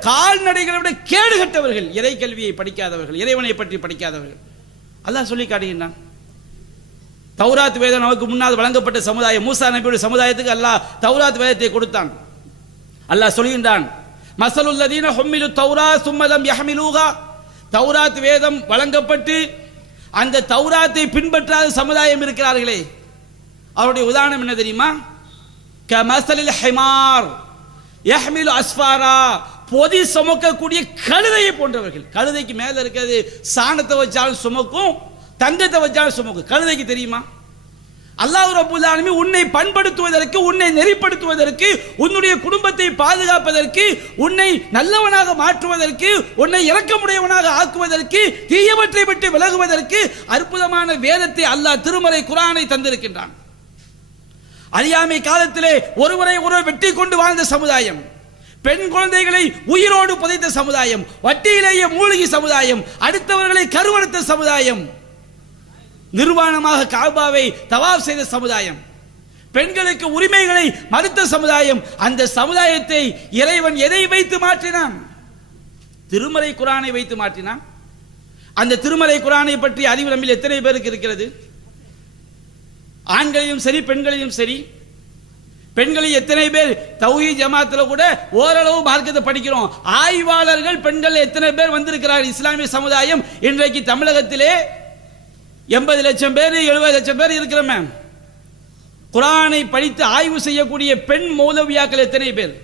கால்நடைகளை விட கேடு கட்டவர்கள், இறை கல்வியை படிக்காதவர்கள், இறைவனை பற்றி படிக்காதவர்கள். அல்லாஹ் சொல்லி காட்டுகின்றான். தௌராத் வேதம் நமக்கு முன்னால் வழங்கப்பட்ட சமுதாயம், மூசா நபியுடைய சமுதாயத்துக்கு அல்லாஹ் தௌராத் வேதத்தை கொடுத்தான். அல்லாஹ் சொல்கின்றான், மஸலுல்லதீன ஹும்மிலு தௌரா சும்ம லம் யஹ்மிலூஹா, தௌராத் வேதம் வழங்கப்பட்டு அந்த தௌராத்தை பின்பற்றாத சமுதாயம் இருக்கிறார்களே, அவருடைய உதாரணம் என்ன தெரியுமா? கமஸலில் ஹிமார் யஹ்மிலு அஸ்ஃபாரா, பொதி சுமக்கக்கூடிய கழுதையை போன்றவர்கள். கழுதைக்கு மேல இருக்கிறது சாணத்தை வச்சாலும் சுமக்கும், தங்கத்தை வச்சாலும் சுமக்கும். கழுதைக்கு தெரியுமா? அல்லாஹ் ரப்பல் ஆலமீன் உன்னை பண்படுத்துவதற்கு, உன்னை நெறிப்படுத்துவதற்கு, உன்னுடைய குடும்பத்தை பாதுகாப்பதற்கு, உன்னை நல்லவனாக மாற்றுவதற்கு, உன்னை இரக்கமுடையவனாக ஆக்குவதற்கு, தீயவற்றை விட்டு விலகுவதற்கு அற்புதமான வேதத்தை அல்லாஹ் திருமறை குர்ஆனை தந்திருக்கின்றான். அறியாமை காலத்திலே ஒருவரை ஒருவர் வெட்டி கொண்டு வாழ்ந்த சமுதாயம், பெண் குழந்தைகளை உயிரோடு புதைத்த சமுதாயம், வட்டியிலேயே மூழ்கி சமுதாயம், அடுத்தவர்களை கருவறுத்த சமுதாயம், நிர்வாணமாக காபாவை தவாப் செய்த சமுதாயம், பெண்களுக்கு உரிமைகளை மறுத்த சமுதாயம். அந்த சமுதாயத்தை இறைவன் எதை வைத்து மாற்றினான்? திருமறை குர்ஆனை வைத்து மாற்றினான். அந்த திருமறை குர்ஆனை பற்றி அறிவு நம்மில் எத்தனை பேருக்கு இருக்கிறது? ஆண்களையும் சரி பெண்களையும் சரி. பெண்களில் எத்தனை பேர் தௌஹீத் ஜமாத்துல கூட ஓரளவு மார்க்கத்தை படிக்கிறோம்? ஆய்வாளர்கள் பெண்கள் எத்தனை பேர் வந்திருக்கிறார்? இஸ்லாமிய சமுதாயம் இன்றைக்கு தமிழகத்திலே 80 லட்சம் பேர் 70 லட்சம் பேர் இருக்கிறோமே. குர்ஆனை படித்து ஆய்வு செய்யக்கூடிய பெண் மௌலவியாக்கள் எத்தனை பேர்?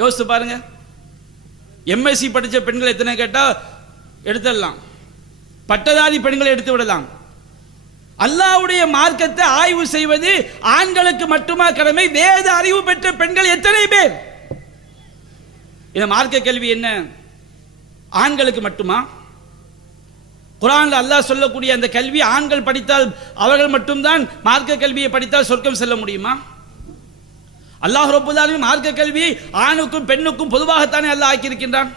யோசித்து பாருங்க. எம்எஸ்சி படிச்ச பெண்கள் எத்தனை கேட்டா எடுத்துடலாம், பட்டதாரி பெண்களை எடுத்து விடலாம். அல்லாஹ்வுடைய மார்க்கத்தை ஆய்வு செய்வது ஆண்களுக்கு மட்டுமா கடமை? வேத அறிவு பெற்ற பெண்கள் எத்தனை பேர்? இந்த மார்க்க கல்வி என்ன ஆண்களுக்கு மட்டுமா? குர்ஆன்ல அல்லாஹ் சொல்லக்கூடிய அந்த கல்வி ஆண்கள் படித்தால் அவர்கள் மட்டும்தான் மார்க்க கல்வியை படித்தால் சொர்க்கம் செல்ல முடியுமா? அல்லாஹ் ரப்பல் ஆலமீன் மார்க்க கல்வியை ஆணுக்கும் பெண்ணுக்கும் பொதுவாகத்தானே அல்லாஹ் ஆக்கியிருக்கின்றான்.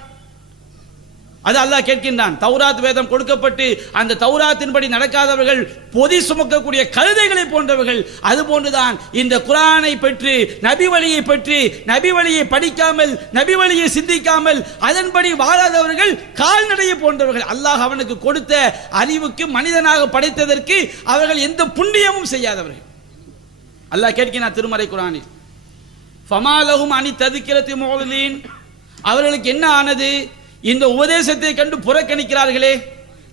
அது அல்லாஹ் கேட்கின்றான். தௌராத் வேதம் கொடுக்கப்பட்டு அந்த தௌராத்தின்படி நடக்காதவர்கள் பொதி சுமக்கக்கூடிய கழுதைகளை போன்றவர்கள். அது போன்றுதான் இந்த குர்ஆனை பெற்று நபி வழியை பெற்று நபி வழியை படிக்காமல் நபி வழியை சிந்திக்காமல் அதன்படி வாழாதவர்கள் கால்நடையை போன்றவர்கள். அல்லாஹ் அவனுக்கு கொடுத்த அறிவுக்கு மனிதனாக படைத்ததற்கு அவர்கள் எந்த புண்ணியமும் செய்யாதவர்கள். அல்லாஹ் கேட்கிறான் திருமறை குர்ஆனில், ஃபமாலஹும் அனி தذكرத்தி முஅலின், அவர்களுக்கு என்ன ஆனது? இந்த உபதேசத்தை கண்டு புறக்கணிக்கிறார்களே.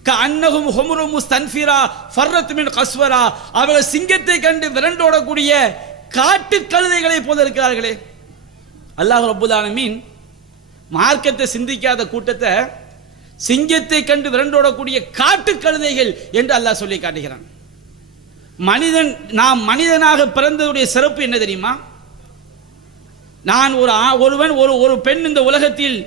கஅன்னஹும் ஹும்ரும் முஸ்தன்ஃபிரா ஃபர்ரத் மின் கஸ்வரா, அவர்கள் சிங்கத்தை கண்டு விரண்டோடக்கூடிய காட்டு கழுதைகளை போல இருக்கிறார்களே. அல்லாஹ் ரப்பல் ஆலமீன் மார்க்கத்தை சிந்திக்காத கூட்டத்தை சிங்கத்தை கண்டு விரண்டோடக்கூடிய காட்டு கழுதைகள் என்று அல்லாஹ் சொல்லி காட்டுகிறான். மனிதன், நாம் மனிதனாக பிறந்ததுடைய சிறப்பு என்ன தெரியுமா? நான் ஒருவன் ஒரு பெண் இந்த உலகத்தில்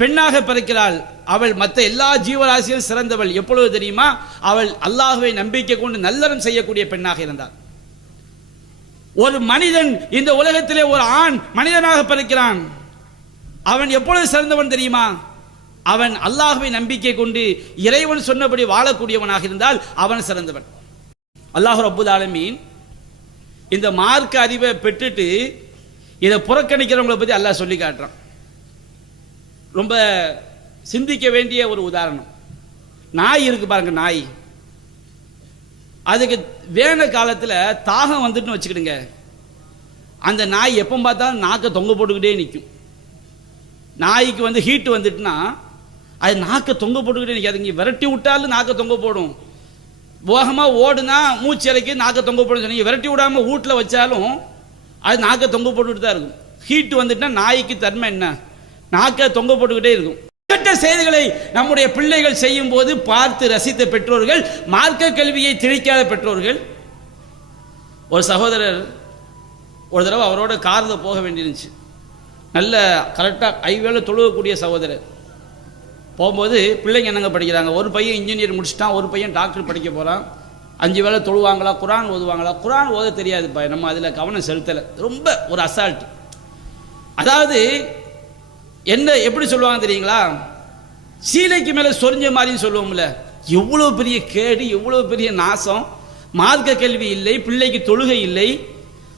பெண்ணாக பிறக்கிறாள். அவள் மற்ற எல்லா ஜீவராசியும் சிறந்தவள். எப்பொழுது தெரியுமா? அவள் அல்லாஹ்வை நம்பிக்கை கொண்டு நல்லறம் செய்யக்கூடிய பெண்ணாக இருந்தாள். ஒரு மனிதன் இந்த உலகத்திலே ஒரு ஆண் மனிதனாக பிறக்கிறான். அவன் எப்பொழுது சிறந்தவன் தெரியுமா? அவன் அல்லாஹ்வை நம்பிக்கை கொண்டு இறைவன் சொன்னபடி வாழக்கூடியவனாக இருந்தால் அவன் சிறந்தவன். அல்லாஹ் ரப்பல் ஆலமீன் இந்த மார்க்க அறிவை பெற்றுட்டு இதை புறக்கணிக்கிறவங்களை பற்றி அல்லாஹ் சொல்லி காட்டுறான். ரொம்ப சிந்திக்க வேண்டிய ஒரு உதாரணம். நாய் இருக்கு பாருங்க, நாய். அதுக்கு வேன காலத்தில் தாகம் வந்துட்டுன்னு வச்சுக்கிடுங்க, அந்த நாய் எப்போ பார்த்தாலும் நாக்கை தொங்க போட்டுக்கிட்டே நிற்கும். நாய்க்கு ஹீட்டு வந்துட்டுனா அது நாக்கை தொங்க போட்டுக்கிட்டே நிற்காது. இங்கே விரட்டி விட்டாலும் நாக்கை தொங்க போடும். வேகமாக ஓடுனா மூச்சு இறக்கி நாக்கை தொங்க போடும். சொன்னீங்க விரட்டி விடாமல் வீட்டில் வச்சாலும் அது நாக்கை தொங்க போட்டுக்கிட்டு தான் இருக்கும். ஹீட்டு வந்துட்டுனா நாய்க்கு தன்மை என்ன? நாக்கை தொங்க போட்டுக்கிட்டே இருக்கும். கெட்ட செய்திகளை நம்முடைய பிள்ளைகள் செய்யும் போது பார்த்து ரசித்த பெற்றோர்கள், மார்க்க கல்வியை திணிக்காத பெற்றோர்கள். ஒரு சகோதரர் ஒரு தடவை அவரோட காரில் போக வேண்டியிருந்துச்சு. நல்ல கரெக்டாக ஐவேளை தொழுகக்கூடிய சகோதரர். போகும்போது பிள்ளைங்க என்னங்க படிக்கிறாங்க? ஒரு பையன் இன்ஜினியர் முடிச்சுட்டான், ஒரு பையன் டாக்டர் படிக்க போகிறான். 5 வேளை தொழுவாங்களா, குர்ஆன் ஓதுவாங்களா? குர்ஆன் ஓத தெரியாதுப்பா, நம்ம அதில் கவனம் செலுத்தலை. ரொம்ப ஒரு அசால்ட். அதாவது என்ன எப்படி சொல்லுவாங்க தெரியுங்களா? சீலைக்கு மேலே சொரிஞ்ச மாதிரின்னு சொல்லுவோம்ல. எவ்வளோ பெரிய கேடு, எவ்வளோ பெரிய நாசம். மார்க்க கல்வி இல்லை, பிள்ளைக்கு தொழுகை இல்லை.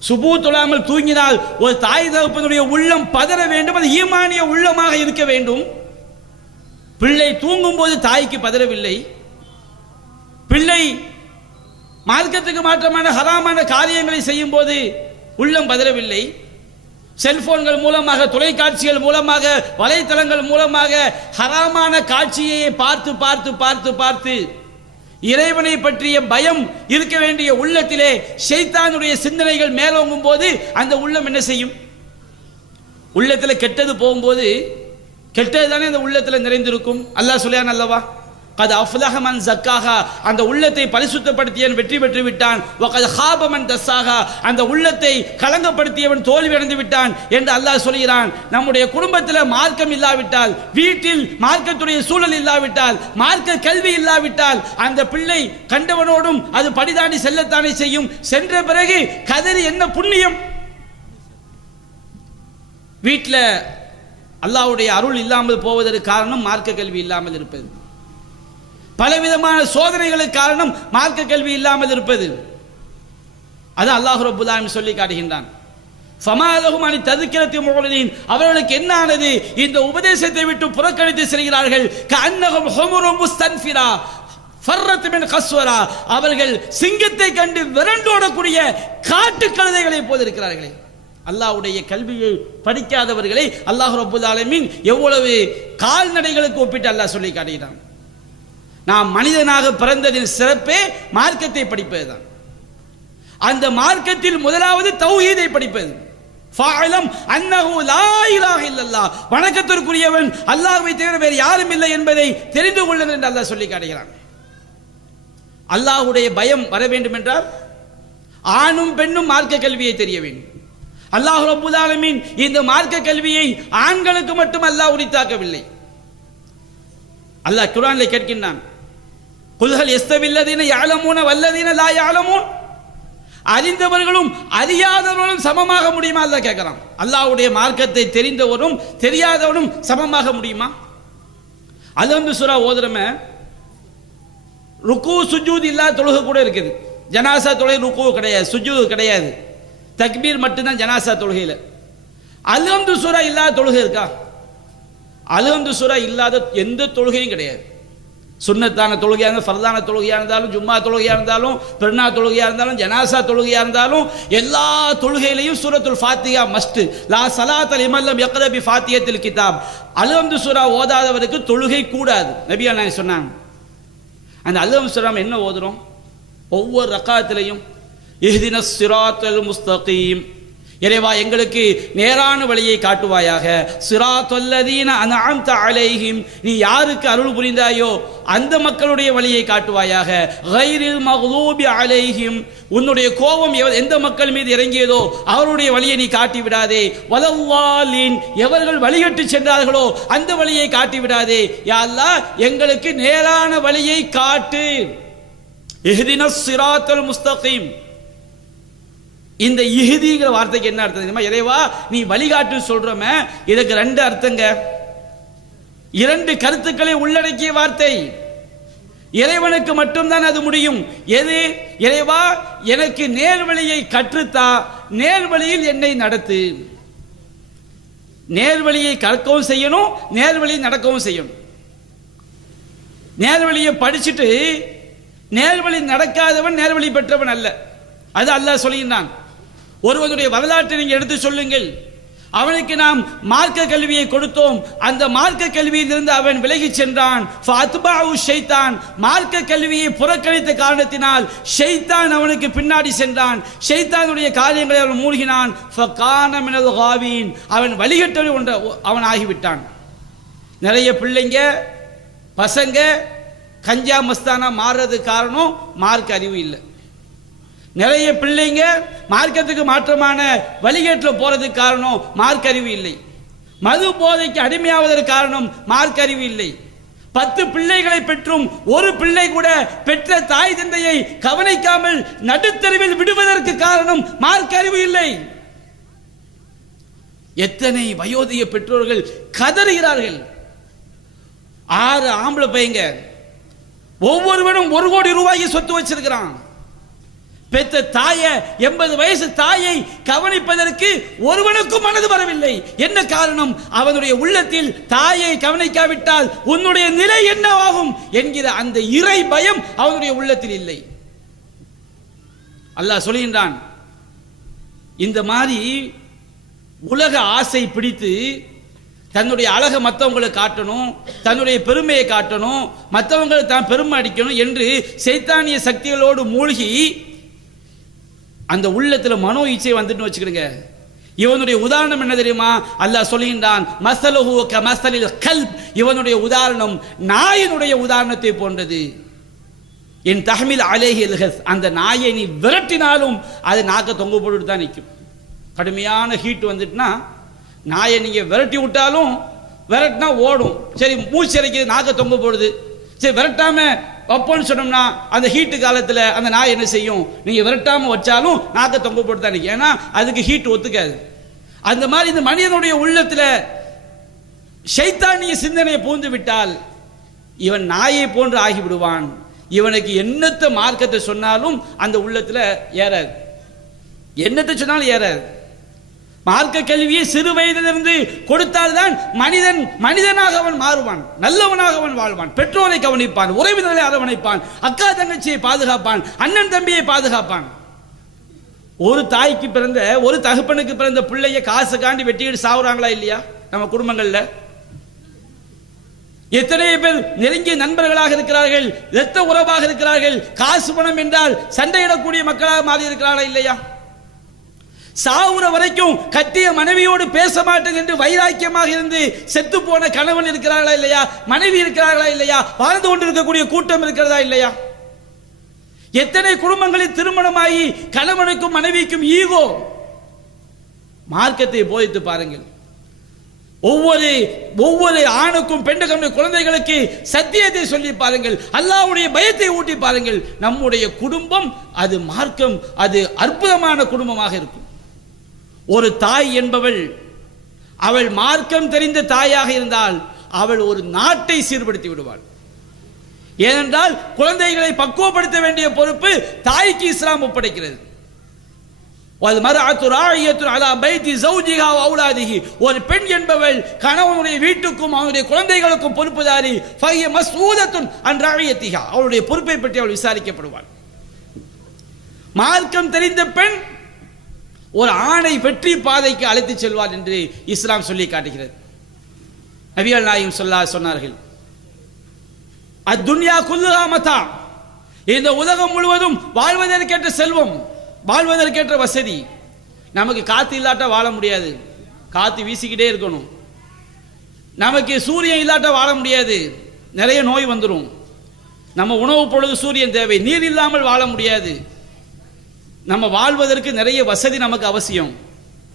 சுபூ தொழாமல் தூங்கினால் ஒரு தாய் தகப்பனுடைய உள்ளம் பதற வேண்டும். அது ஈமானிய உள்ளமாக இருக்க வேண்டும். பிள்ளை தூங்கும் போது தாய்க்கு பதறவில்லை. பிள்ளை மார்க்கத்துக்கு மாற்றமான ஹராமான காரியங்களை செய்யும் போது உள்ளம் பதறவில்லை. செல்போன்கள் மூலமாக, தொலைக்காட்சிகள் மூலமாக, வலைத்தளங்கள் மூலமாக ஹராமான காட்சியை பார்த்து பார்த்து பார்த்து பார்த்து இறைவனை பற்றிய பயம் இருக்க வேண்டிய உள்ளத்திலே ஷைத்தானுடைய சிந்தனைகள் மேலோங்கும் போது அந்த உள்ளம் என்ன செய்யும்? உள்ளத்தில் கெட்டது போகும்போது கெட்டது தானே அந்த உள்ளத்தில் நிறைந்திருக்கும். அல்லாஹ் சொல்லியான் அல்லவா, கத் அஃப்லஹ மன் ஸக்காஹா, அந்த உள்ளத்தை பரிசுத்தப்படுத்தியவன் வெற்றி பெற்று விட்டான். வகத் ஹாப மன் தஸ்ஸாஹா, அந்த உள்ளத்தை கலங்கப்படுத்தியவன் தோல்வி அடைந்து விட்டான் என்று அல்லாஹ் சொல்கிறான். நம்முடைய குடும்பத்தில் மார்க்கம் இல்லாவிட்டால், வீட்டில் மார்க்கத்துடைய சூழல் இல்லாவிட்டால், மார்க்க கல்வி இல்லாவிட்டால் அந்த பிள்ளை கண்டவனோடும் அது படிதாண்டி செல்லத்தானே செய்யும். சென்ற பிறகு கதறி என்ன புண்ணியம்? வீட்டில் அல்லாஹ்வுடைய அருள் இல்லாமல் போவதற்கு காரணம் மார்க்க கல்வி இல்லாமல் இருப்பது. பலவிதமான சோதனைகளுக்கு காரணம் மார்க்க கல்வி இல்லாமல் இருப்பது. அது அல்லாஹ் ரப்பல் ஆலமீன் சொல்லி காட்டுகின்றான். ஃபமாலஹும் அனி தذكرத்தி முஅலின், அவர்களுக்கு என்ன ஆனது? இந்த உபதேசத்தை விட்டு புறக்கணித்து செல்கிறார்கள். கஅன்னஹும் ஹும்ரும் முஸ்தன்ஃபிரா ஃபர்ரத் மின் கஸ்வரா, அவர்கள் சிங்கத்தை கண்டு விரண்டோடக்கூடிய காட்டு கழுதைகளை போல இருக்கிறார்களே. அல்லாஹ்வுடைய கல்வியை படிக்காதவர்களை அல்லாஹ் ரப்பல் ஆலமீன் எவ்வளவு கால்நடைகளுக்கு ஒப்பிட்டு அல்லாஹ் சொல்லி காட்டுகிறான். நாம் மனிதனாக பிறந்ததின் சிறப்பே மார்க்கத்தை படிப்பதுதான். அந்த மார்க்கத்தில் முதலாவது தௌஹீதை படிப்பது. ஃபஅலம் அன்னஹு லா இலாஹ இல்லல்லாஹ், வணக்கத்திற்குரியவன் அல்லாஹ்வை தவிர வேறு யாரும் இல்லை என்பதை தெரிந்து கொள்ளுங்கள் என்று அல்லாஹ் சொல்லி காட்டுகிறான். அல்லாஹ்வுடைய பயம் வர வேண்டும் என்றால் ஆணும் பெண்ணும் மார்க்க கல்வியை தெரிய வேண்டும். அல்லாஹ் ரப்பல் ஆலமீன் இந்த மார்க்க கல்வியை ஆண்களுக்கு மட்டும் அல்லாஹ் உரித்தாக்கவில்லை. அல்லாஹ் குர்ஆனிலே கேட்கின்றான், குல் ஹல் யஸ்தவில்லதீன யஅலமூன வல்லதீன லா யஅலமூன், அறிந்தவர்களும் அறியாதவர்களும் சமமாக முடியுமா? அல்லாஹ் கேட்கிறான். அல்லாஹ்வுடைய மார்க்கத்தை தெரிந்தவரும் தெரியாதவரும் சமமாக முடியுமா? அல்ஹம்து சூரா ஓதுறமே ருக்கு சுஜூத் இல்லாத தொழுகை கூட இருக்குது. ஜனாசா தொழுகை ருக்கு கிடையாது, சுஜூத் கிடையாது, தக்பீர் மட்டும்தான் ஜனாசா தொழுகையில். அல்ஹம்து சூரா இல்லாத தொழுகை இருக்கா? அல்ஹம்து சூரா இல்லாத எந்த தொழுகையும் கிடையாது. சுன்னத்தான தொழுகையாக இருந்தாலும், ஃபர்தான தொழுகையாக இருந்தாலும், ஜும்மா தொழுகையாக இருந்தாலும், பெருநா தொழுகையாக இருந்தாலும், ஜனாசா தொழுகையாக இருந்தாலும், எல்லா தொழுகையிலையும் சூரத்துல் ஃபாத்திஹா மஸ்ட். லா ஸலாத லிமன் லம் யக்ர பி ஃபாத்திஹத்தில் கிதாப். அல்ஹம்து சூரா ஓதாதவருக்கு தொழுகை கூடாது நபி அல்லாஹ் சொன்னாங்க. அந்த அல்ஹம்து சூரா என்ன ஓதுறோம்? ஒவ்வொரு ரக்காத்திலையும் இஹ்தினஸ் ஸிராத்தல் முஸ்தகீம், இறைவா எங்களுக்கு நேரான வழியை காட்டுவாயாக. சிராத்தல்லதீன அன்அம்த அலைஹிம், நீ யாருக்கு அருள் புரிந்தாயோ அந்த மக்களுடைய வழியை காட்டுவாயாக. கைரில் மக்லூபி அலைஹிம், உன்னுடைய கோபம் எந்த மக்கள் மீது இறங்கியதோ அவருடைய வழியை நீ காட்டி விடாதே. வலல்லாலின், எவர்கள் வழிகட்டு சென்றார்களோ அந்த வழியை காட்டி விடாதே. யா அல்லாஹ் எங்களுக்கு நேரான வழியை காட்டு. இஹ்தினஸ் ஸிராத்தல் முஸ்தகீம். இந்த இஹ்திங்கிற வார்த்தைக்கு என்ன அர்த்தம் தெரியுமா? இறைவா நீ வழிகாட்டு சொல்றோமே, இதுக்கு ரெண்டு அர்த்தங்க, இரண்டு கருத்துக்களை உள்ளடக்கிய வார்த்தை. இறைவனுக்கு மட்டும்தான் அது முடியும். எது? இறைவா எனக்கு நேர்வழியை கற்றுத்தா, நேர்வழியில் என்னை நடத்து. நேர்வழியை கற்கவும் செய்யணும், நேர்வழியை நடக்கவும் செய்யணும். நேர்வழியை படிச்சுட்டு நேர்வழி நடக்காதவன் நேர்வழி பெற்றவன் அல்ல. அது அல்லாஹ் சொல்லுகிறான். ஒருவனுடைய வரலாற்றை நீங்க எடுத்து சொல்லுங்கள். அவனுக்கு நாம் மார்க்க கல்வியை கொடுத்தோம், அந்த மார்க்க கல்வியிலிருந்து அவன் விலகி சென்றான். ஃபஅத்பஅஹு ஷைத்தான், மார்க்க கல்வியை புறக்கணித்த காரணத்தினால் ஷைத்தான் அவனுக்கு பின்னாடி சென்றான். ஷைத்தானுடைய காரியங்களை அவன் மூழ்கினான். ஃபகான மினல் காவீன், அவன் வழிகட்டவன் அவன் ஆகிவிட்டான். நிறைய பிள்ளைங்க பசங்க கஞ்சா மஸ்தானா மாறுறதுக்கு காரணம் மார்க்க அறிவு இல்லை. நிறைய பிள்ளைங்க மார்க்கத்துக்கு மாற்றமான வழிகேட்டில் போறதுக்கு காரணம் மார்க்க அறிவு இல்லை. மது போதைக்கு அடிமையாவதற்கு காரணம் மார்க்க அறிவு இல்லை. 10 பிள்ளைகளை பெற்றும் ஒரு பிள்ளை கூட பெற்ற தாய் தந்தையை கவனிக்காமல் நடுத்தருவில் விடுவதற்கு காரணம் மார்க்க அறிவு இல்லை. எத்தனை வயோதிக பெற்றோர்கள் கதறுகிறார்கள். 6 ஆம்பளை பையங்க, ஒவ்வொருவனும் 1 கோடி ரூபாய்க்கு சொத்து வச்சிருக்கிறான். பெற்ற தாய 80 வயசு தாயை கவனிப்பதற்கு ஒருவனுக்கும் மனது வரவில்லை. என்ன காரணம்? அவனுடைய உள்ளத்தில் தாயை கவனிக்காவிட்டால் உன்னுடைய நிலை என்னவாகும் என்கிற அந்த இறை பயம் அவனுடைய உள்ளத்தில் இல்லை. அல்லாஹ் சொல்கின்றான், இந்த மாதிரி உலக ஆசை பிடித்து தன்னுடைய அழகை மற்றவங்களுக்கு காட்டணும், தன்னுடைய பெருமையை காட்டணும், மற்றவங்களுக்கு தான் பெருமை அடிக்கணும் என்று சைத்தானிய சக்திகளோடு மூழ்கி அந்த உள்ளத்துல மனோ இச்சை வந்துட்டு வச்சுக்கிடுங்க. இவனுடைய உதாரணம் என்ன தெரியுமா? அல்லாஹ் சொல்கின்றான், மஸலுஹு கமஸலில் கல்ப், இவனுடைய உதாரணம் நாயினுடைய உதாரணத்தை போன்றது. என் தஹ்மில் அலைஹி அல்ஹஸ், அந்த நாயை நீ விரட்டினாலும் அது நாக்க தொங்க போட்டுட்டு தான் நிற்கும். கடுமையான ஹீட் வந்துட்டுனா நாயை நீங்க விரட்டி விட்டாலும் விரட்டினா ஓடும். சரி மூச்சு இறைக்குது, நாக்க தொங்க போடுது, சரி விரட்டாம வைப்போன்னு சொன்னோம்னா அந்த ஹீட்டு காலத்தில் அந்த நாய் என்ன செய்யும்? நீங்க விரட்டாம வச்சாலும் நாக்க தொங்க போட்டு தான் நிற்கும். ஏன்னா அதுக்கு ஹீட் ஒத்துக்காது. அந்த மாதிரி இந்த மனிதனுடைய உள்ளத்துல ஷைத்தானிய சிந்தனையை பூந்து விட்டால் இவன் நாயை போன்று ஆகிவிடுவான். இவனுக்கு என்னத்த மார்க்கத்தை சொன்னாலும் அந்த உள்ளத்துல ஏறாது, என்னத்தை சொன்னாலும் ஏறாது. மார்க்க கல்வியை சிறு வயதிலிருந்து கொடுத்தால்தான் மனிதன் மனிதனாக அவன் மாறுவான், நல்லவனாக அவன் வாழ்வான், பெற்றோரை கவனிப்பான், உறவினர்களை அரவணைப்பான், அக்கா தங்கச்சியை பாதுகாப்பான், அண்ணன் தம்பியை பாதுகாப்பான். ஒரு தாய்க்கு பிறந்த ஒரு தகப்பனுக்கு பிறந்த பிள்ளைய காசு காண்டி வெட்டிட்டு சாவுறாங்களா இல்லையா நம்ம குடும்பங்கள்ல? எத்தனை பேர் நெருங்கிய நண்பர்களாக இருக்கிறார்கள், இரத்த உறவாக இருக்கிறார்கள், காசு பணம் என்றால் சண்டையிடக்கூடிய மக்களாக மாறி இருக்கிறார்களா இல்லையா? சாவுற வரைக்கும் கட்டிய மனைவியோடு பேச மாட்டேன் என்று வைராக்கியமாக இருந்து செத்து போன கணவன் இருக்கிறார்களா இல்லையா? மனைவி இருக்கிறார்களா இல்லையா? வாழ்ந்து கொண்டிருக்கக்கூடிய கூட்டம் இருக்கிறதா இல்லையா? எத்தனை குடும்பங்களில் திருமணமாகி கணவனுக்கும் மனைவிக்கும் ஈகோ. மார்க்கத்தை போதித்து பாருங்கள். ஒவ்வொரு ஆணுக்கும் பெண்ணுக்கும் குழந்தைகளுக்கு சத்தியத்தை சொல்லி பாருங்கள், அல்லாஹ்வுடைய பயத்தை ஊட்டி பாருங்கள். நம்முடைய குடும்பம் அது மார்க்கம், அது அற்புதமான குடும்பமாக இருக்கும். ஒரு தாய் என்பவள் அவள் மார்க்கம் தெரிந்த தாயாக இருந்தால் அவள் ஒரு நாட்டை சீர்படுத்தி விடுவாள். ஏனென்றால் குழந்தைகளை பக்குவப்படுத்த வேண்டிய பொறுப்பு தாய்க்கு இஸ்லாம் ஒப்படைக்கிறது. ஒரு பெண் என்பவள் கணவனுடைய வீட்டுக்கும் அவனுடைய குழந்தைகளுக்கும் பொறுப்புதாரி. அவளுடைய பொறுப்பை பற்றி அவள் விசாரிக்கப்படுவாள். மார்க்கம் தெரிந்த பெண் ஒரு ஆணை வெற்றி பாதைக்கு அழைத்து செல்வார் என்று இஸ்லாம் சொல்லி காட்டுகிறது. நபிகள் நாயகம் சொன்னார்கள், அத்துன்யா குல்லுஹா மதா, இந்த உலகம் முழுவதும் வாழ்வதற்கேற்ற செல்வம், வாழ்வதற்கேற்ற வசதி. நமக்கு காத்து இல்லாட்ட வாழ முடியாது, காத்து வீசிக்கிட்டே இருக்கணும். நமக்கு சூரியன் இல்லாட்ட வாழ முடியாது, நிறைய நோய் வந்துடும். நம்ம உணவு பொழுது சூரியன் தேவை, நீர் இல்லாமல் வாழ முடியாது. நம்ம வாழ்வதற்கு நிறைய வசதி நமக்கு அவசியம்.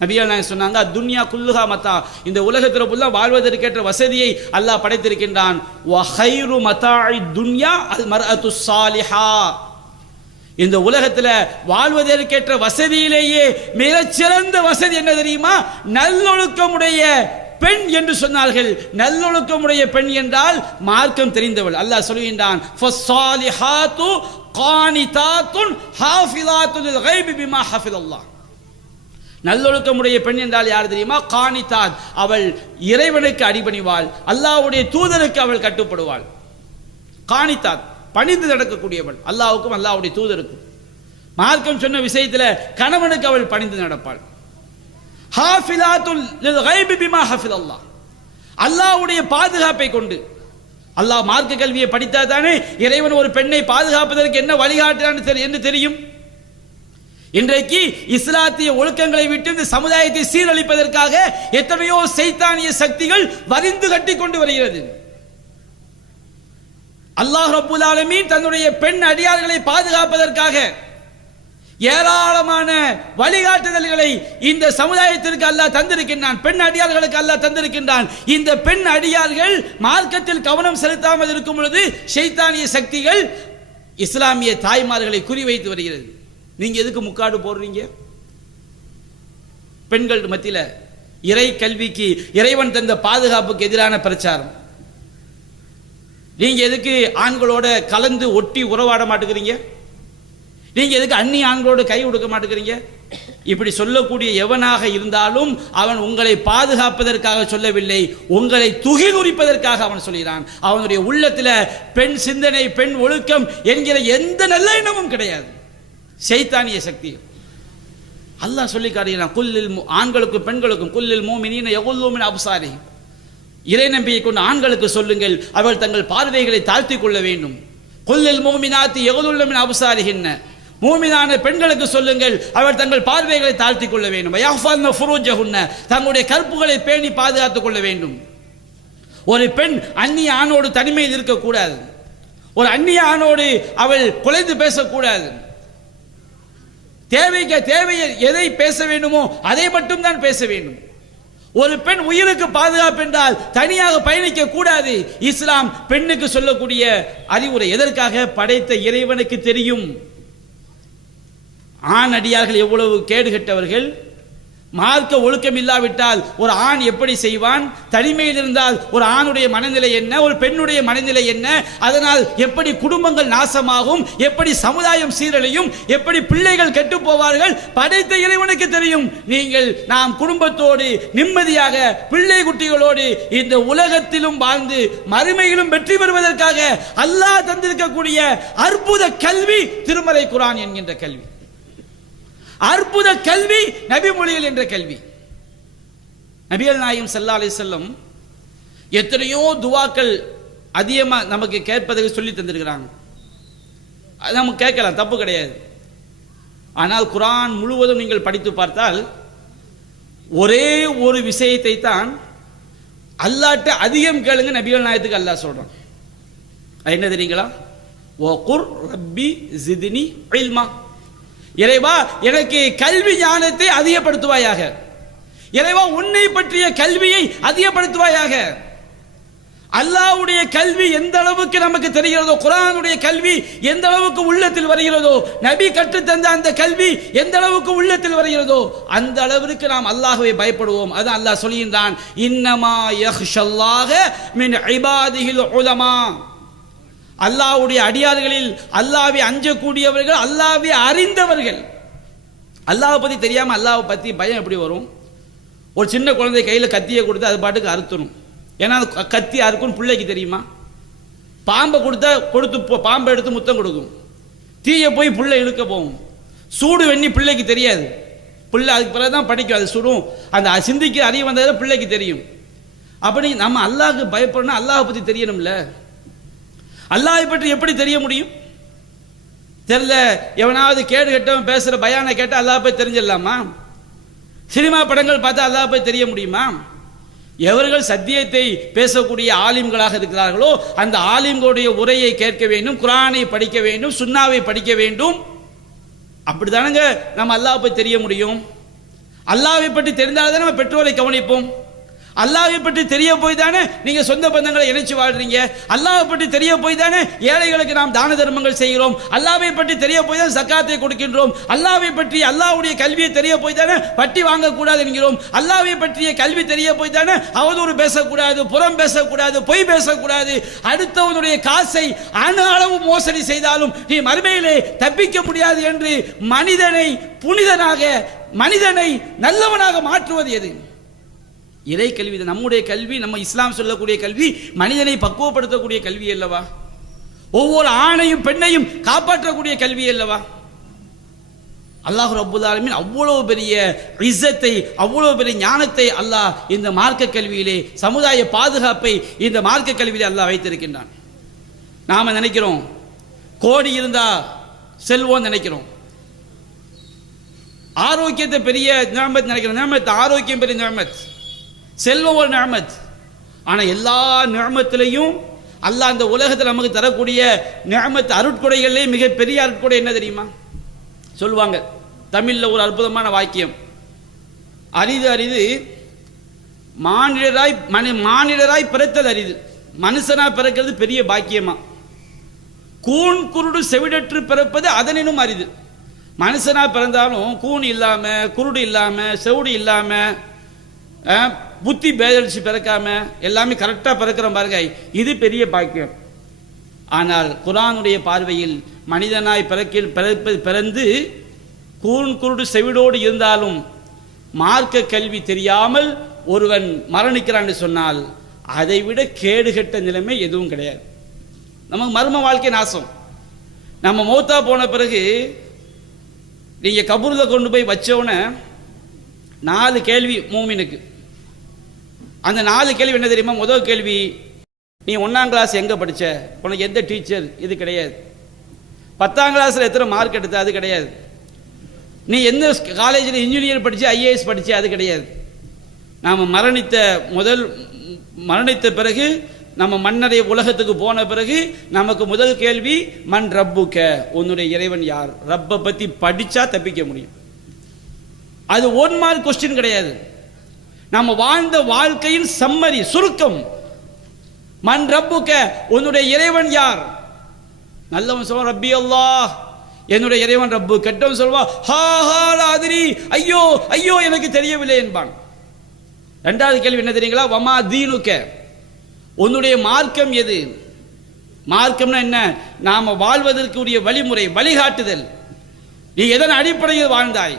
நபிகள் நாயகம் சொன்னாங்க, துன்யா குல்லுஹா மத்தா, இந்த உலகத்தில் ஃபுல்லா வாழ்வதற்கேற்ற வசதியை அல்லாஹ் படைத்திருக்கின்றான். வ கைரு மதாஇ துன்யா அல் மர்அத்து ஸாலிஹா, இந்த உலகத்தில் வாழ்வதற்கேற்ற வசதியிலேயே மிகச்சிறந்த வசதி என்ன தெரியுமா? நல்லொழுக்கமுடைய பெண் என்று சொன்னார்கள். நல்லொழுக்கமுடைய பெண் என்றால் மார்க்கம் தெரிந்தவள். அல்லாஹ் சொல்கின்றான், ஃபஸ்ஸாலிஹாத்து கானிதாத்துன் ஹாஃபிலாத்துல் கைபி பிமா ஹஃபிலல்லாஹ். நல்லொழுக்கமுடைய பெண் என்றால் யார் தெரியுமா? கானிதாத், அவள் இறைவனுக்கு அடிபணிவாள், அல்லாஹ்வுடைய தூதருக்கு அவள் கட்டுப்படுவாள். கானிதாத், பணிந்து நடக்கக்கூடியவள், அல்லாஹ்வுக்கும் அல்லாஹ்வுடைய தூதருக்கும். மார்க்கம் சொன்ன விஷயத்தில் கணவனுக்கு அவள் பணிந்து நடப்பாள். ஹாஃபிலாத்துல் கைபி பிமா ஹஃபிலல்லாஹ், அல்லாஹ்வுடைய பாதுகாப்பை கொண்டு. அல்லாஹ் மார்க்க கல்வியை படித்தால் தானே இறைவன் ஒரு பெண்ணை பாதுகாப்பதற்கு என்ன வழிகாட்டுறான் என்று தெரியும். இன்றைக்கு இஸ்லாத்திய ஒழுக்கங்களை விட்டு இந்த சமுதாயத்தை சீரழிப்பதற்காக எத்தனையோ சைத்தானிய சக்திகள் வரிந்து கட்டி கொண்டு வருகிறது. அல்லாஹ் ரப்பல் ஆலமீன் தன்னுடைய பெண் அடியார்களை பாதுகாப்பதற்காக ஏராளமான வழிகாட்டுதல்களை இந்த சமுதாயத்திற்கு அல்லாஹ் தந்திருக்கின்றான், பெண் அடியார்களுக்கு அல்லாஹ் தந்திருக்கின்றான். இந்த பெண் அடியார்கள் மார்க்கத்தில் கவனம் செலுத்தாமல் இருக்கும் பொழுது ஷைத்தானிய சக்திகள் இஸ்லாமிய தாய்மார்களை குறிவைத்து வருகிறது. நீங்க எதுக்கு முக்காடு போடுறீங்க? பெண்கள் மத்தியில இறை கல்விக்கு, இறைவன் தந்த பாதுகாப்புக்கு எதிரான பிரச்சாரம். நீங்க எதுக்கு ஆண்களோட கலந்து ஒட்டி உறவாட மாட்டேங்கிறீங்க? நீங்க எதுக்கு அந்நிய ஆண்களோடு கை கொடுக்க மாட்டேங்கிறீங்க? இப்படி சொல்லக்கூடிய எவனாக இருந்தாலும் அவன் உங்களை பாதுகாப்பதற்காக சொல்லவில்லை, உங்களை துகிலுரிப்பதற்காக அவன் சொல்கிறான். அவனுடைய உள்ளத்தில் பெண் சிந்தனை, பெண் ஒழுக்கம் என்கிற எந்த நல்ல எண்ணமும் கிடையாது. ஷைத்தானிய சக்தி. அல்லாஹ் சொல்லி காட்டுகிறான், குல்லில், ஆண்களுக்கும் பெண்களுக்கும், குல்லில் மூமினீன யகுல்லூ மின் அப்சாரிஹிம், இறை நம்பிக்கை கொண்ட ஆண்களுக்கு சொல்லுங்கள் அவர்கள் தங்கள் பார்வைகளை தாழ்த்திக் கொள்ள வேண்டும். குல்லில் மூமினாத்தி யகுல்லுன மின் அப்சாரிஹின்ன, மூமினான பெண்களுக்கு சொல்லுங்கள் அவர் தங்கள் பார்வைகளை தாழ்த்திக் கொள்ள வேண்டும். வயஃபல்ன ஃபுரூஜஹுன்ன, தங்களுடைய கற்புகளை பேணி பாதுகாத்துக் கொள்ள வேண்டும். ஒரு பெண் அந்நிய ஆணோடு தனிமையில் இருக்கக்கூடாது. ஒரு அந்நிய ஆணோடு அவள் குலைந்து பேசக்கூடாது. தேவையை எதை பேச வேண்டுமோ அதை மட்டும் தான் பேச வேண்டும். ஒரு பெண் உயிருக்கு பாதுகாப்பு என்றால் தனியாக பயணிக்க கூடாது. இஸ்லாம் பெண்ணுக்கு சொல்லக்கூடிய அறிவுரை எதற்காக? படைத்த இறைவனுக்கு தெரியும் ஆண் அடியார்கள் எவ்வளவு கேடுகட்டவர்கள், மார்க்க ஒழுக்கம் இல்லாவிட்டால் ஒரு ஆண் எப்படி செய்வான்? தனிமையில் இருந்தால் ஒரு ஆணுடைய மனநிலை என்ன, ஒரு பெண்ணுடைய மனநிலை என்ன? அதனால் எப்படி குடும்பங்கள் நாசமாகும், எப்படி சமுதாயம் சீரழியும், எப்படி பிள்ளைகள் கெட்டு போவார்கள்? படைத்த இறைவனுக்கு தெரியும். நீங்கள் நாம் குடும்பத்தோடு நிம்மதியாக பிள்ளை குட்டிகளோடு இந்த உலகத்திலும் வாழ்ந்து மறுமையிலும் வெற்றி பெறுவதற்காக அல்லாஹ் தந்திருக்கக்கூடிய அற்புத கல்வி திருமறை குர்ஆன் என்கின்ற கல்வி, அற்புத கல்வி நபி மொழிகள் என்ற கல்வி. நபிகள் நாயகம் ஸல்லல்லாஹு அலைஹி வஸல்லம் எத்தனையோ துஆக்கள் அதிகமா நமக்கு கேட்பதற்கு சொல்லி தந்திருக்கிறாங்க. அது நம்ம கேட்கலாம், தப்பு கிடையாது. ஆனால் குர்ஆன் முழுவதும் நீங்கள் படித்து பார்த்தால் ஒரே ஒரு விஷயத்தை தான் அல்லாஹ்ட்ட அதிகம் கேளுங்க நபிகள் நாயகத்துக்கு அல்லாஹ் சொல்றான். அது என்ன தெரியுங்களா? வகுர் ரப்பி ஜித்னி இல்மா. இறைவா எனக்கு கல்வி ஞானத்தை அதிகப்படுத்துவாயாக. இறைவா உன்னை பற்றிய கல்வியை அதிகப்படுத்துவாயாக. அல்லாஹ்வுடைய கல்வி எந்த அளவுக்கு நமக்கு தெரிகிறதோ, குர்ஆனுடைய கல்வி எந்த அளவுக்கு உள்ளத்தில் வருகிறதோ, நபி கற்றுத் தந்த அந்த கல்வி எந்த அளவுக்கு உள்ளத்தில் வருகிறதோ அந்த அளவிற்கு நாம் அல்லாஹ்வை பயப்படுவோம். அதான் அல்லாஹ் சொல்கின்றான், இன்னமா யஹ்ஷல்லாஹ மின் இபாதிஹில் உலமா. அல்லாஹ்வுடைய அடியார்களில் அல்லாஹ்வை அஞ்சக்கூடியவர்கள், அல்லாஹ்வை அறிந்தவர்கள். அல்லாஹ்வை பத்தி தெரியாம அல்லாஹ்வை பத்தி பயம் எப்படி வரும்? ஒரு சின்ன குழந்தை கையில கத்தியை கொடுத்து அது பாட்டுக்கு அறுத்துரும். ஏன்னா கத்தி அறுக்குன்னு பிள்ளைக்கு தெரியுமா? பாம்பை கொடுத்து பாம்பை எடுத்து முத்தம் கொடுக்கும். தீயை போய் பிள்ளை இழுக்க போகும். சூடு வெண்ணி பிள்ளைக்கு தெரியாது. பிள்ளை அதுக்கு பிறகுதான் படிக்கும். அது சுடும். அந்த சிந்திக்கு அறிய வந்ததில் பிள்ளைக்கு தெரியும். அப்படி நம்ம அல்லாஹ்க்கு பயப்படணும். அல்லாஹ்வை பத்தி தெரியணும்ல. அல்லாஹ்வை பற்றி எப்படி தெரிய முடியும்? தெரியல. எவனாவது கேடு கெட்டவன் பேசுற பயானை கேட்டால் அல்லாஹ் போய் தெரிஞ்சிடலாமா? சினிமா படங்கள் பார்த்தா அல்லாஹ் போய் தெரிய முடியுமா? எவர்கள் சத்தியத்தை பேசக்கூடிய ஆலிம்களாக இருக்கிறார்களோ அந்த ஆலிம்களுடைய உரையை கேட்க வேண்டும், குர்ஆனை படிக்க வேண்டும், சுன்னாவை படிக்க வேண்டும். அப்படிதானங்க நம்ம அல்லாஹ் போய் தெரிய முடியும். அல்லாஹ்வை பற்றி தெரிந்தால்தான் நம்ம பெற்றோரை கவனிப்போம். அல்லாஹ்வை பற்றி தெரிய போய் தானே நீங்க சொந்த பந்தங்களை இணைச்சு வாழ்றீங்க. அல்லாஹ்வை பற்றி தெரிய போய் தானே ஏழைகளுக்கு நாம் தான தர்மங்கள் செய்கிறோம். அல்லாஹ்வை பற்றி தெரிய போய் தான் ஜக்காத்தை கொடுக்கின்றோம். அல்லாஹ்வை பற்றி அல்லாஹ்வுடைய கல்வியை தெரிய போய் தானே வட்டி வாங்கக்கூடாது என்கிறோம். அல்லாஹ்வை பற்றிய கல்வி தெரிய போய் தானே அவதூறு பேசக்கூடாது, புறம் பேசக்கூடாது, பொய் பேசக்கூடாது. அடுத்தவனுடைய காசை அணு அளவு மோசடி செய்தாலும் நீ மறுமையிலே தப்பிக்க முடியாது என்று மனிதனை புனிதனாக, மனிதனை நல்லவனாக மாற்றுவது எது? இறை கல்வி. நம்முடைய கல்வி, நம்ம இஸ்லாம் சொல்லக்கூடிய கல்வி மனிதனை பக்குவப்படுத்தக்கூடிய கல்வி அல்லவா? ஒவ்வொரு ஆணையும் பெண்ணையும் காப்பாற்றக்கூடிய கல்வி அல்லவா? அல்லாஹ் ரப்புல் ஆலமீன் அவ்வளவு பெரிய இஸ்ஸத்தை, அவ்வளவு பெரிய ஞானத்தை அல்லாஹ் இந்த மார்க்க கல்வியிலே, சமுதாய பாதுகாப்பை இந்த மார்க்க கல்வியிலே அல்லாஹ் வைத்திருக்கின்றான். நாம நினைக்கிறோம் கோடி இருந்தா செல்வோம் நினைக்கிறோம். ஆரோக்கியத்தை பெரிய நிஅமத் நினைக்கிறோம். நிஅமத், ஆரோக்கியம் பெரிய நிஅமத், செல்வம் ஒரு நிஅமத். ஆனா எல்லா நிஅமத்திலையும் அல்லாஹ் இந்த உலகத்தில் நமக்கு தரக்கூடிய நிஅமத் அருட்கொடைகளிலே மிகப்பெரிய அருட்கொடை என்ன தெரியுமா? சொல்லுவாங்க தமிழ்ல ஒரு அற்புதமான வாக்கியம், அரிது அரிது மானிடராய் பிறத்தல் அரிது, மனுஷனா பிறக்கிறது பெரிய பாக்கியமா. கூன் குருடு செவிடற்று பிறப்பது அதனினும் அரிது. மனுஷனா பிறந்தாலும் கூன் இல்லாம, குருடு இல்லாம, செவிடு இல்லாம, புத்தி பேதடிச்சு பிறக்காம எல்லாமே கரெக்டா பிறக்கிறோம் பாருங்க, இது பெரிய பாக்கியம். ஆனால் குர்ஆனுடைய பார்வையில் மனிதனாய் பிறந்து கூன் குருடு செவிடோடு இருந்தாலும் மார்க்க கல்வி தெரியாமல் ஒருவன் மரணிக்கிறான் சொன்னால் அதை விட கேடுகட்ட நிலைமை எதுவும் கிடையாது. நமக்கு மர்ம வாழ்க்கை நாசம். நம்ம மௌத்தா போன பிறகு நீங்க கபூர்ல கொண்டு போய் வச்சவன 4 கேள்வி மூமினுக்கு. அந்த 4 கேள்வி என்ன தெரியுமா? முதல் கேள்வி, நீ 1ஆம் கிளாஸ் எங்க படிச்ச, உனக்கு எந்த டீச்சர், இது கிடையாது. 10ஆம் கிளாஸ்ல எத்தனை மார்க் எடுத்த, அது கிடையாது. நீ எந்த காலேஜில் இன்ஜினியர் படிச்சு ஐஏஎஸ் படிச்சு, அது கிடையாது. நாம் மரணித்த பிறகு நம்ம மன்னரை உலகத்துக்கு போன பிறகு நமக்கு முதல் கேள்வி மன் ரப்புக்க, உன்னுடைய இறைவன் யார். ரப்பை பத்தி படிச்சா தப்பிக்க முடியும். அது 1 மார்க் கொஸ்டின் கிடையாது. நம்ம வாழ்ந்த வாழ்க்கையின் சம்மரி, சுருக்கம். மன் ரப்புக்க, உன்னுடைய இறைவன் யார். நல்லவன் சொல்ல ரப்பி அல்லாஹ், என்னுடைய இறைவன் ரப்பு. கெட்டவன் சொல்வா ஹா ஹா லாதிரி, ஐயோ ஐயோ எனக்கு தெரியவில்லை என்பான். இரண்டாவது கேள்வி என்ன தெரியுங்களா? வமா தீனுக்க, உன்னுடைய மார்க்கம் எது? மார்க்கம்னா என்ன? நாம வாழ்வதற்குரிய வழிமுறை, வழிகாட்டுதல். நீ எதன் அடிப்படையில் வாழ்ந்தாய்?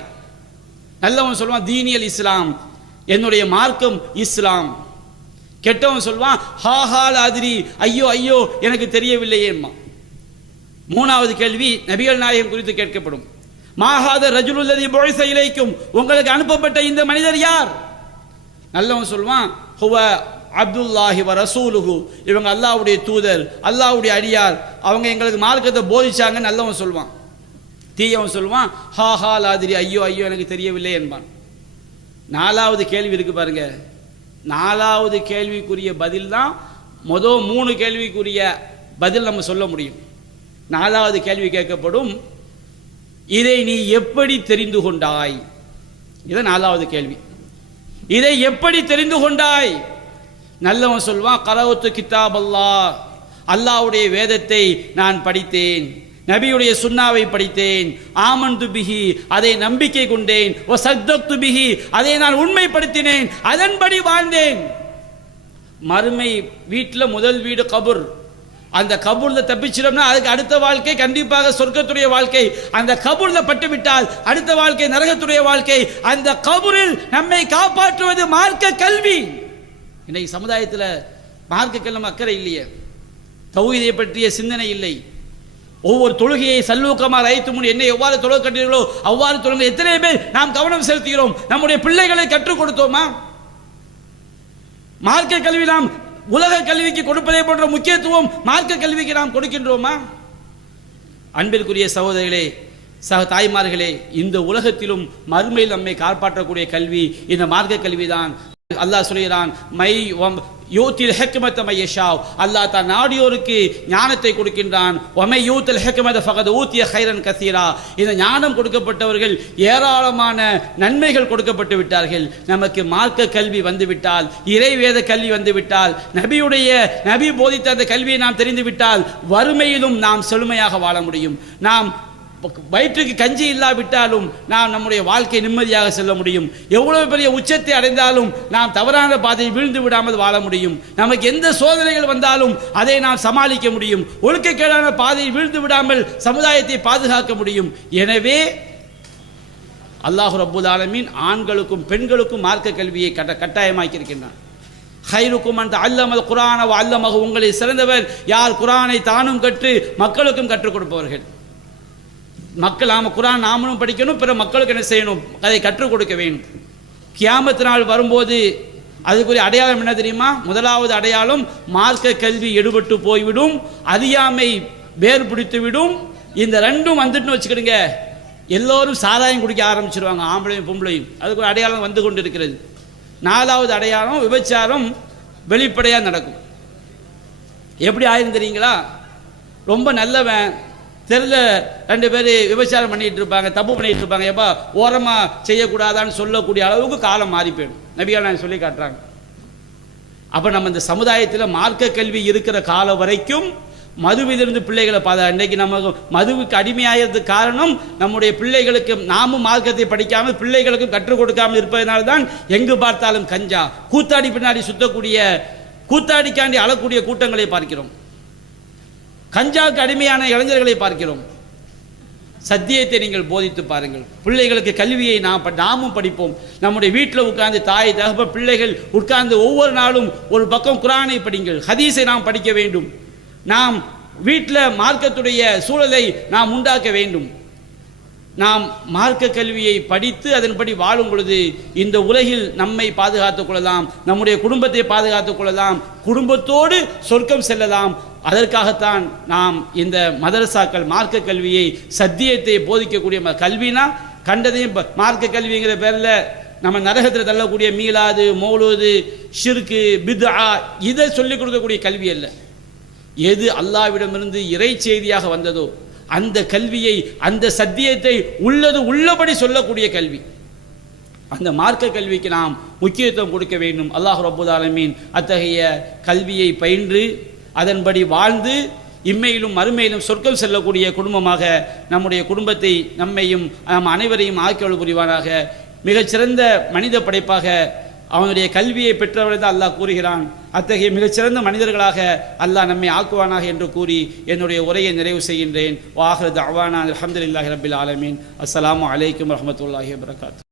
நல்லவன் சொல்வான் தீனியல் இஸ்லாம், என்னுடைய மார்க்கம் இஸ்லாம். கெட்டவன் சொல்வான் ஹா ஹா லாதிரி, ஐயோ ஐயோ எனக்கு தெரியவில்லையேம்மா. மூணாவது கேள்வி நபிகள் நாயகம் குறித்து கேட்கப்படும். மாஹாத ரஜுலுல்லதி புஇஸ இலைக்கும், உங்களுக்கு அனுப்பப்பட்ட இந்த மனிதர் யார்? நல்லவன் சொல்வான் ஹுவ அப்துல்லாஹி வ ரசூலுஹு, இவங்க அல்லாஹ்வுடைய தூதர், அல்லாஹ்வுடைய அடியார், அவங்க எங்களுக்கு மார்க்கத்தை போதிச்சாங்க. நல்லவன் சொல்வான். தீயவன் சொல்வான் ஹா ஹா லாதிரி, ஐயோ ஐயோ எனக்கு தெரியவில்லை என்பான். நாலாவது கேள்வி இருக்கு பாருங்க. நாலாவது கேள்விக்குரிய பதில் தான் மொதல் 3 கேள்விக்குரிய பதில் நம்ம சொல்ல முடியும். நாலாவது கேள்வி கேட்கப்படும், இதை நீ எப்படி தெரிந்து கொண்டாய்? இது நாலாவது கேள்வி. இதை எப்படி தெரிந்து கொண்டாய்? நல்லவன் சொல்வான் கரவுத்து கிதாப் அல்லாஹ், அல்லாஹ்வுடைய வேதத்தை நான் படித்தேன், நபியுடைய சுன்னாவை படித்தேன், ஆமன்து பிஹி அதை நம்பிக்கை கொண்டேன், வ சத்தக்து பிஹி அதை நான் உண்மைப்படுத்தினேன், அதன்படி வாழ்ந்தேன். மறுமை வீட்டில் முதல் வீடு கபூர். அந்த கபூர்ல தப்பிச்சிடம்னா அதுக்கு அடுத்த வாழ்க்கை கண்டிப்பாக சொர்க்கத்துடைய வாழ்க்கை. அந்த கபூர்ல பட்டு விட்டால் அடுத்த வாழ்க்கை நரகத்துடைய வாழ்க்கை. அந்த கபூரில் நம்மை காப்பாற்றுவது மார்க்க கல்வி. இன்னைக்கு சமுதாயத்தில் மார்க்க கல்வி அக்கறை இல்லையே, தௌஹீதை பற்றிய சிந்தனை இல்லை. ஒவ்வொரு தொழுகையை சல்லூக்கமா ரைத்து முன் என்ன எவ்வாறு தொழுக கட்டீர்களோ அவ்வாறு தொழுக எத்தனை பேர் நாம் கவனம் செலுத்துகிறோம்? நம்முடைய பிள்ளைகளை கற்றுக் கொடுத்தோமா? மார்க்க கல்வி நாம் உலக கல்விக்கு கொடுப்பதை போன்ற முக்கியத்துவம் மார்க்க கல்விக்கு நாம் கொடுக்கின்றோமா? அன்பிற்குரிய சகோதரிகளே, தாய்மார்களே, இந்த உலகத்திலும் மறுமையில் நம்மை காப்பாற்றக்கூடிய கல்வி இந்த மார்க்க கல்விதான். அல்லாஹ் சொல்கிறான் மை யூத்தில் ஹிக்மத மையஷா, அல்லாஹ் தான் நாடியோருக்கு ஞானத்தை கொடுக்கின்றான். ஒமை யூத்தில் ஹிக்மத ஃபகத் ஊத்திய கைரன் கசீரா, இந்த ஞானம் கொடுக்கப்பட்டவர்கள் ஏராளமான நன்மைகள் கொடுக்கப்பட்டு விட்டார்கள். நமக்கு மார்க்க கல்வி வந்துவிட்டால், இறைவேத கல்வி வந்துவிட்டால், நபி போதித்த அந்த கல்வியை நாம் தெரிந்துவிட்டால் வறுமையிலும் நாம் செழுமையாக வாழ முடியும். நாம் வயிற்றுக்கு கஞ்சி இல்லாவிட்டாலும் நாம் நம்முடைய வாழ்க்கை நிம்மதியாக செல்ல முடியும். எவ்வளவு பெரிய உச்சத்தை அடைந்தாலும் நாம் தவறான பாதையில் வீழ்ந்து விடாமல் வாழ முடியும். நமக்கு எந்த சோதனைகள் வந்தாலும் அதை நாம் சமாளிக்க முடியும். ஒழுக்கக்கேடான பாதையில் வீழ்ந்து விடாமல் சமுதாயத்தை பாதுகாக்க முடியும். எனவே அல்லாஹ் ரப்புல் ஆலமீன் ஆண்களுக்கும் பெண்களுக்கும் மார்க்க கல்வியை கட்டாயமாக்கி இருக்கின்றான். ஹைருக்கும் அந்த அல்லமல் குர்ஆன வ அல்லமஹு, உங்களில் சிறந்தவர் யார் குர்ஆனை தானும் கற்று மக்களுக்கும் கற்றுக் கொடுப்பவர்கள். மக்கள் குர்ஆன் நாமளும் படிக்கணும், பிற மக்களுக்கு என்ன செய்யணும்? அதை கற்றுக் கொடுக்க வேண்டும். கியாமத் நாள் வரும்போது அதுக்குரிய அடையாளம் என்ன தெரியுமா? முதலாவது அடையாளம் மார்க்க கல்வி எடுபட்டு போய்விடும், அறியாமை வேர் பிடித்து விடும். இந்த ரெண்டும் வந்துட்டுன்னு வச்சுக்கிடுங்க, எல்லோரும் சாராயம் குடிக்க ஆரம்பிச்சிருவாங்க, ஆம்பளையும் பொம்பளையும். அதுக்கு ஒரு அடையாளம் வந்து கொண்டு இருக்கிறது. நாலாவது அடையாளம் விபச்சாரம் வெளிப்படையாக நடக்கும். எப்படி ஆயிரும் தெரியுங்களா? ரொம்ப நல்லவன் தெருல 2 பேர் விபச்சாரம் பண்ணிட்டு இருப்பாங்க, தப்பு பண்ணிட்டு இருப்பாங்க, எப்பா ஓரமா செய்யக்கூடாதான்னு சொல்லக்கூடிய அளவுக்கு காலம் மாறி போயிடும். நபிகள் நாயகம் சொல்லி காட்டுறாங்க. அப்ப நம்ம இந்த சமுதாயத்தில் மார்க்க கல்வி இருக்கிற காலம் வரைக்கும் மதுவிலிருந்து பிள்ளைகளை இன்னைக்கு நம்ம மதுவுக்கு அடிமையாகிறதுக்கு காரணம் நம்முடைய பிள்ளைகளுக்கு நாமும் மார்க்கத்தை படிக்காமல் பிள்ளைகளுக்கும் கற்றுக் கொடுக்காமல் இருப்பதனால்தான் எங்கு பார்த்தாலும் கஞ்சா, கூத்தாடி பின்னாடி சுத்தக்கூடிய, கூத்தாடிக்காண்டி அழக்கூடிய கூட்டங்களை பார்க்கிறோம். கஞ்சாவுக்கு அடிமையான இளைஞர்களை பார்க்கிறோம். சத்தியத்தை நீங்கள் போதித்து பாருங்கள். பிள்ளைகளுக்கு கல்வியை நாமும் படிப்போம். நம்முடைய வீட்டில் உட்கார்ந்து தாய் தகப்ப பிள்ளைகள் உட்கார்ந்து ஒவ்வொரு நாளும் ஒரு பக்கம் குர்ஆனை படிங்கள், ஹதீஸை நாம் படிக்க வேண்டும். நாம் வீட்டில் மார்க்கத்துடைய சூழலை நாம் உண்டாக்க வேண்டும். நாம் மார்க்க கல்வியை படித்து அதன்படி வாழும் பொழுது இந்த உலகில் நம்மை பாதுகாத்துக் கொள்ளலாம், நம்முடைய குடும்பத்தை பாதுகாத்துக் கொள்ளலாம், குடும்பத்தோடு சொர்க்கம் செல்லலாம். அதற்காகத்தான் நாம் இந்த மதரசாக்கள் மார்க்க கல்வியை, சத்தியத்தை போதிக்கக்கூடிய கல்வினா கண்டதையும் மார்க்க கல்விங்கிற பேரில் நம்ம நரகத்தில் தள்ளக்கூடிய மீலாது, மௌலூது, ஷிர்கு, பித்ஆ இதை சொல்லிக் கொடுக்கக்கூடிய கல்வி அல்ல. எது அல்லாஹ்விடமிருந்து இறை செய்தியாக வந்ததோ அந்த கல்வியை, அந்த சத்தியத்தை உள்ளது உள்ளபடி சொல்லக்கூடிய கல்வி, அந்த மார்க்க கல்விக்கு நாம் முக்கியத்துவம் கொடுக்க வேண்டும். அல்லாஹ் ரப்புல் ஆலமீன் அத்தகைய கல்வியை பயின்று அதன்படி வாழ்ந்து இம்மையிலும் மறுமையிலும் சொர்க்கம் செல்லக்கூடிய குடும்பமாக நம்முடைய குடும்பத்தை நம்மையும் நம் அனைவரையும் ஆக்கியொழு புரிவானாக. மிகச்சிறந்த மனித படைப்பாக அவனுடைய கல்வியை பெற்றவரை தான் அல்லாஹ் கூறுகிறான். அத்தகைய மிகச்சிறந்த மனிதர்களாக அல்லாஹ் நம்மை ஆக்குவானாக என்று கூறி என்னுடைய உரையை நிறைவு செய்கின்றேன். வாஹிரு தஅவானா அல்ஹம்துலில்லாஹி ரப்பில் ஆலமீன். அஸ்ஸலாமு அலைக்கும் வரஹ்மத்துல்லாஹி வபரகாத்துஹு.